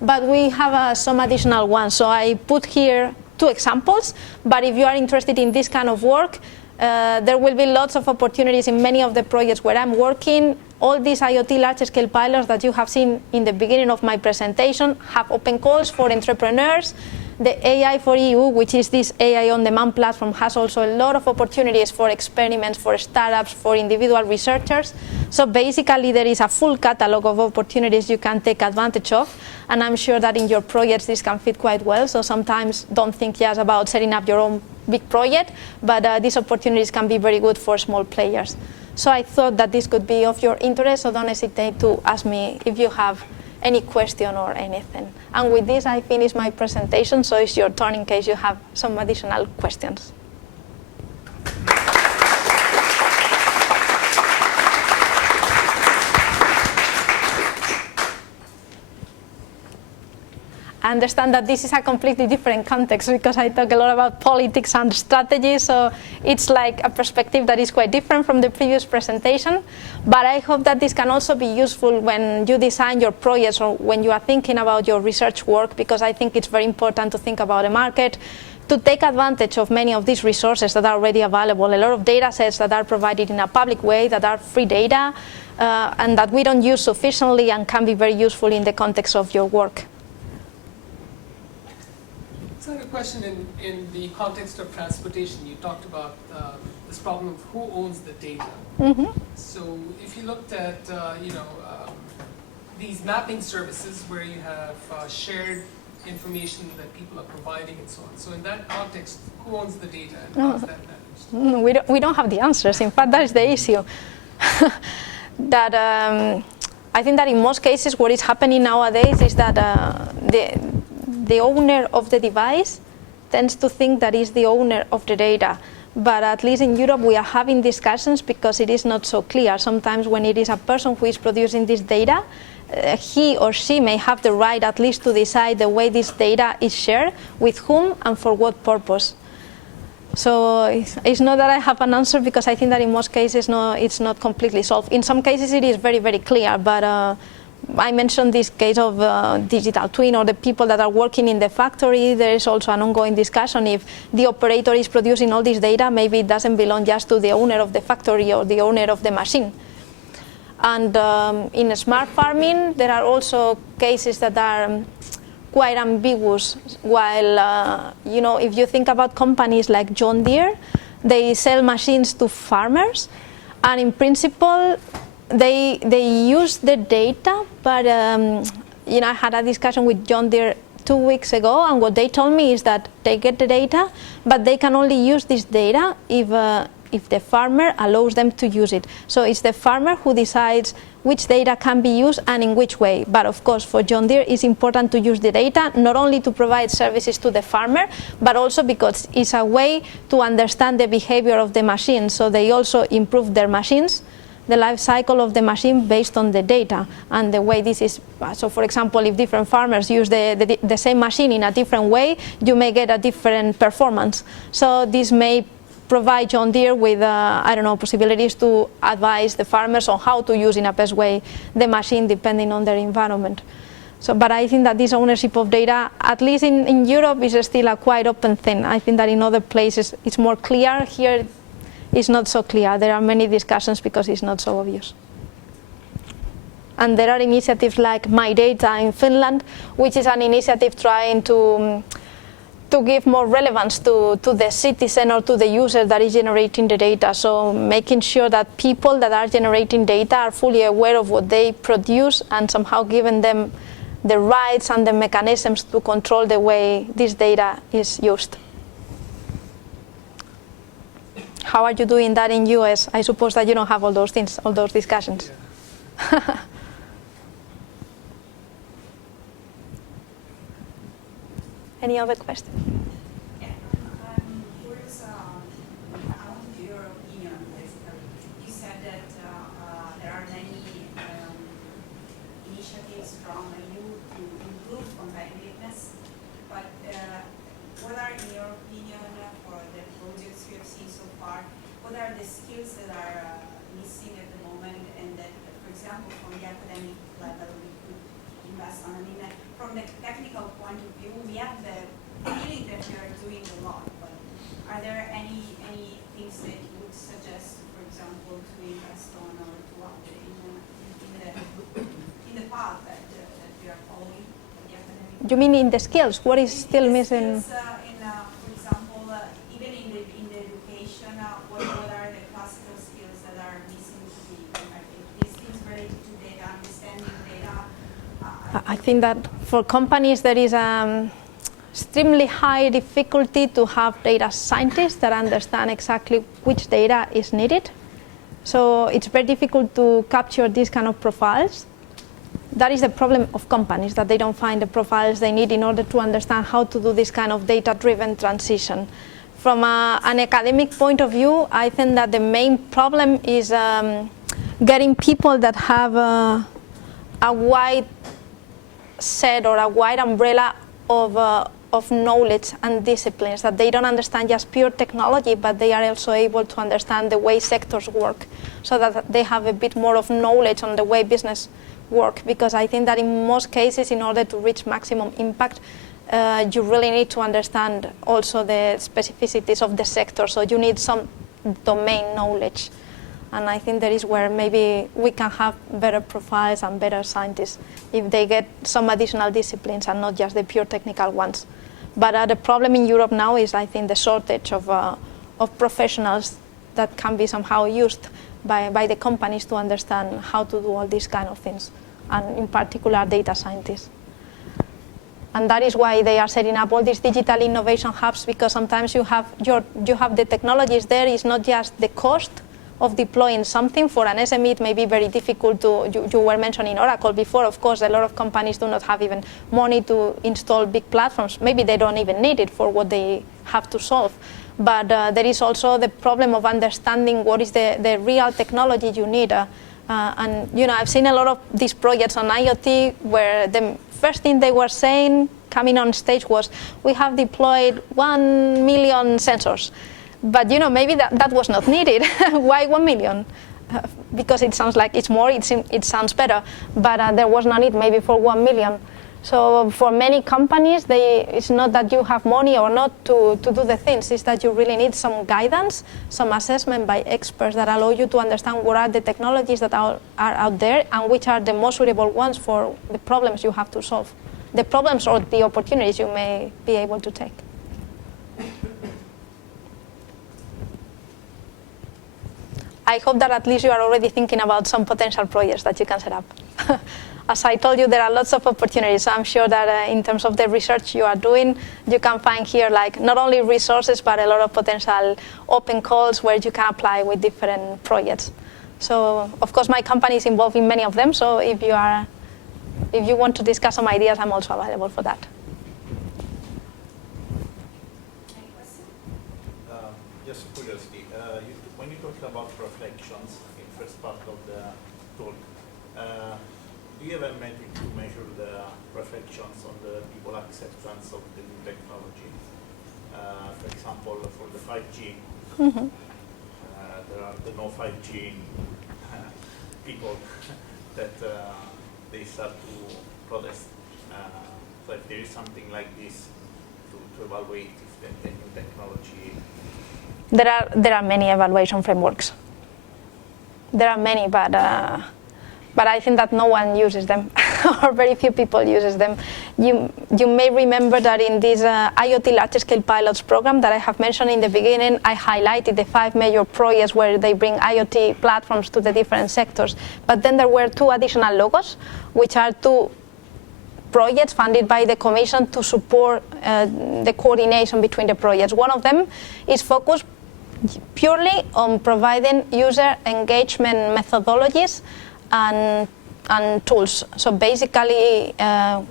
But we have some additional ones. So I put here 2 examples. But if you are interested in this kind of work, there will be lots of opportunities in many of the projects where I'm working. All these IoT large-scale pilots that you have seen in the beginning of my presentation have open calls for entrepreneurs. The AI for EU, which is this AI on-demand platform, has also a lot of opportunities for experiments, for startups, for individual researchers. So basically, there is a full catalog of opportunities you can take advantage of, and I'm sure that in your projects this can fit quite well. So sometimes don't think just about setting up your own big project, but these opportunities can be very good for small players. So I thought that this could be of your interest, so don't hesitate to ask me if you have any question or anything. And with this, I finish my presentation, so it's your turn in case you have some additional questions. I understand that this is a completely different context because I talk a lot about politics and strategy, so it's like a perspective that is quite different from the previous presentation. But I hope that this can also be useful when you design your projects or when you are thinking about your research work, because I think it's very important to think about the market, to take advantage of many of these resources that are already available, a lot of data sets that are provided in a public way, that are free data, and that we don't use sufficiently and can be very useful in the context of your work. So I have a question in the context of transportation. You talked about this problem of who owns the data. Mm-hmm. So if you looked at these mapping services where you have shared information that people are providing and so on. So in that context, who owns the data and how is that managed? We don't have the answers. In fact, that is the issue. That I think that in most cases what is happening nowadays is that the owner of the device tends to think that is the owner of the data. But at least in Europe we are having discussions because it is not so clear. Sometimes when it is a person who is producing this data, he or she may have the right at least to decide the way this data is shared, with whom and for what purpose. So it's not that I have an answer, because I think that in most cases it's not completely solved. In some cases it is very, very clear, but I mentioned this case of digital twin, or the people that are working in the factory. There is also an ongoing discussion if the operator is producing all this data, maybe it doesn't belong just to the owner of the factory or the owner of the machine. And in smart farming, there are also cases that are quite ambiguous. While, if you think about companies like John Deere, they sell machines to farmers, and in principle, they use the data, but I had a discussion with John Deere 2 weeks ago, and what they told me is that they get the data, but they can only use this data if the farmer allows them to use it. So it's the farmer who decides which data can be used and in which way. But of course, for John Deere, it's important to use the data, not only to provide services to the farmer, but also because it's a way to understand the behavior of the machine. So they also improve their machines, the life cycle of the machine, based on the data and the way this is. So for example, if different farmers use the same machine in a different way, you may get a different performance. So this may provide John Deere with, possibilities to advise the farmers on how to use in a best way the machine depending on their environment. So, but I think that this ownership of data, at least in Europe, is still a quite open thing. I think that in other places it's more clear. Here it's not so clear. There are many discussions because it's not so obvious. And there are initiatives like My Data in Finland, which is an initiative trying to give more relevance to the citizen or to the user that is generating the data. So making sure that people that are generating data are fully aware of what they produce and somehow giving them the rights and the mechanisms to control the way this data is used. How are you doing that in US? I suppose that you don't have all those things, all those discussions. Yeah. Any other questions? Yeah, I'm curious. I want to hear your opinion, basically. You said that there are many initiatives from you to improve competitiveness, but what are, in your opinion, for the projects you have seen so far, what are the skills that are missing at the moment, and that, for example, from the academic level, we could invest on? I mean, from the technical point of view, we have the feeling that we are doing a lot, but are there any things that you would suggest, for example, to invest on or to update in the path that we are following, the academic You mean in the skills? What is still missing? For example, even in the education, what are the classical skills that are missing to be? These things related to data, understanding data. I think that for companies there is extremely high difficulty to have data scientists that understand exactly which data is needed. So it's very difficult to capture these kind of profiles. That is the problem of companies, that they don't find the profiles they need in order to understand how to do this kind of data-driven transition. From an academic point of view, I think that the main problem is getting people that have a wide set or a wide umbrella of knowledge and disciplines, that they don't understand just pure technology, but they are also able to understand the way sectors work, so that they have a bit more of knowledge on the way business work. Because I think that in most cases, in order to reach maximum impact, you really need to understand also the specificities of the sector, so you need some domain knowledge. And I think that is where maybe we can have better profiles and better scientists if they get some additional disciplines and not just the pure technical ones. But the problem in Europe now is, I think, the shortage of professionals that can be somehow used by the companies to understand how to do all these kind of things, and in particular data scientists. And that is why they are setting up all these digital innovation hubs, because sometimes you have the technologies there. It's not just the cost of deploying something. For an SME, it may be very difficult to, you were mentioning Oracle before, of course, a lot of companies do not have even money to install big platforms. Maybe they don't even need it for what they have to solve. But there is also the problem of understanding what is the real technology you need. And I've seen a lot of these projects on IoT where the first thing they were saying coming on stage was, we have deployed 1 million sensors. But maybe that was not needed. Why 1 million? Because it sounds like it's more, it sounds better, but there was no need maybe for 1 million. So for many companies, it's not that you have money or not to do the things, it's that you really need some guidance, some assessment by experts that allow you to understand what are the technologies that are out there and which are the most suitable ones for the problems you have to solve, the problems or the opportunities you may be able to take. I hope that at least you are already thinking about some potential projects that you can set up. As I told you, there are lots of opportunities. So I'm sure that in terms of the research you are doing, you can find here not only resources, but a lot of potential open calls where you can apply with different projects. So of course, my company is involved in many of them. So if you want to discuss some ideas, I'm also available for that. Any question? Just curiosity, when you talked about reflections in first part of the talk, do you have a metric to measure the reflections on the people acceptance of the new technology? For example, for the 5G, there are the no 5G people that they start to protest. So if there is something like this to evaluate if the new technology. There are many evaluation frameworks. There are many, but I think that no one uses them, or very few people uses them. You may remember that in this IoT large-scale pilots program that I have mentioned in the beginning, I highlighted the 5 major projects where they bring IoT platforms to the different sectors. But then there were 2 additional logos, which are 2 projects funded by the Commission to support the coordination between the projects. One of them is focused purely on providing user engagement methodologies and tools. So basically,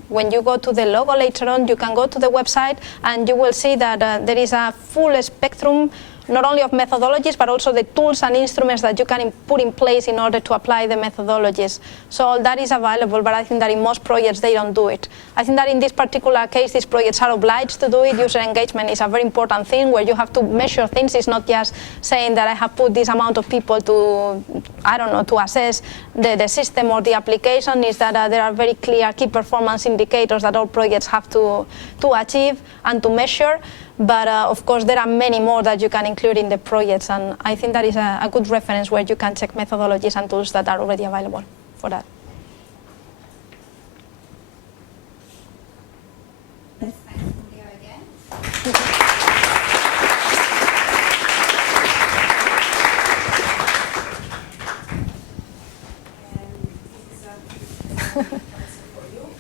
when you go to the logo later on, you can go to the website and you will see that there is a full spectrum, not only of methodologies, but also the tools and instruments that you can put in place in order to apply the methodologies. So that is available, but I think that in most projects they don't do it. I think that in this particular case, these projects are obliged to do it. User engagement is a very important thing where you have to measure things. It's not just saying that I have put this amount of people to, to assess the system or the application. Is that there are very clear key performance indicators that all projects have to achieve and to measure. But of course, there are many more that you can include in the projects, and I think that is a good reference where you can check methodologies and tools that are already available for that.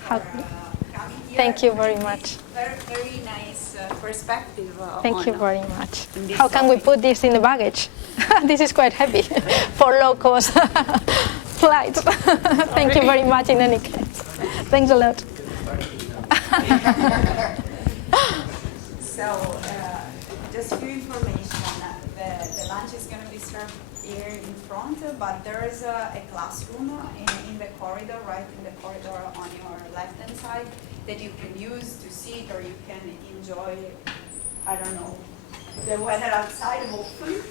coming here. Thank you very much. Very, very nice perspective. Thank you very much. this How can we topic. put this in the baggage? This is quite heavy for low-cost flights. Thank you very much in any case. Thanks a lot. So, just few information. The lunch is going to be served here in front, but there is a classroom in the corridor, right in the corridor on your left-hand side, that you can use to sit or you can enjoy, I don't know, the weather outside, hopefully.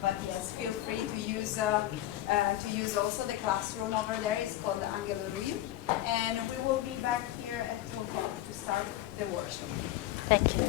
But yes, feel free to use also the classroom over there. It's called Angelo Ruiz. And we will be back here at 2 o'clock to start the workshop. Thank you.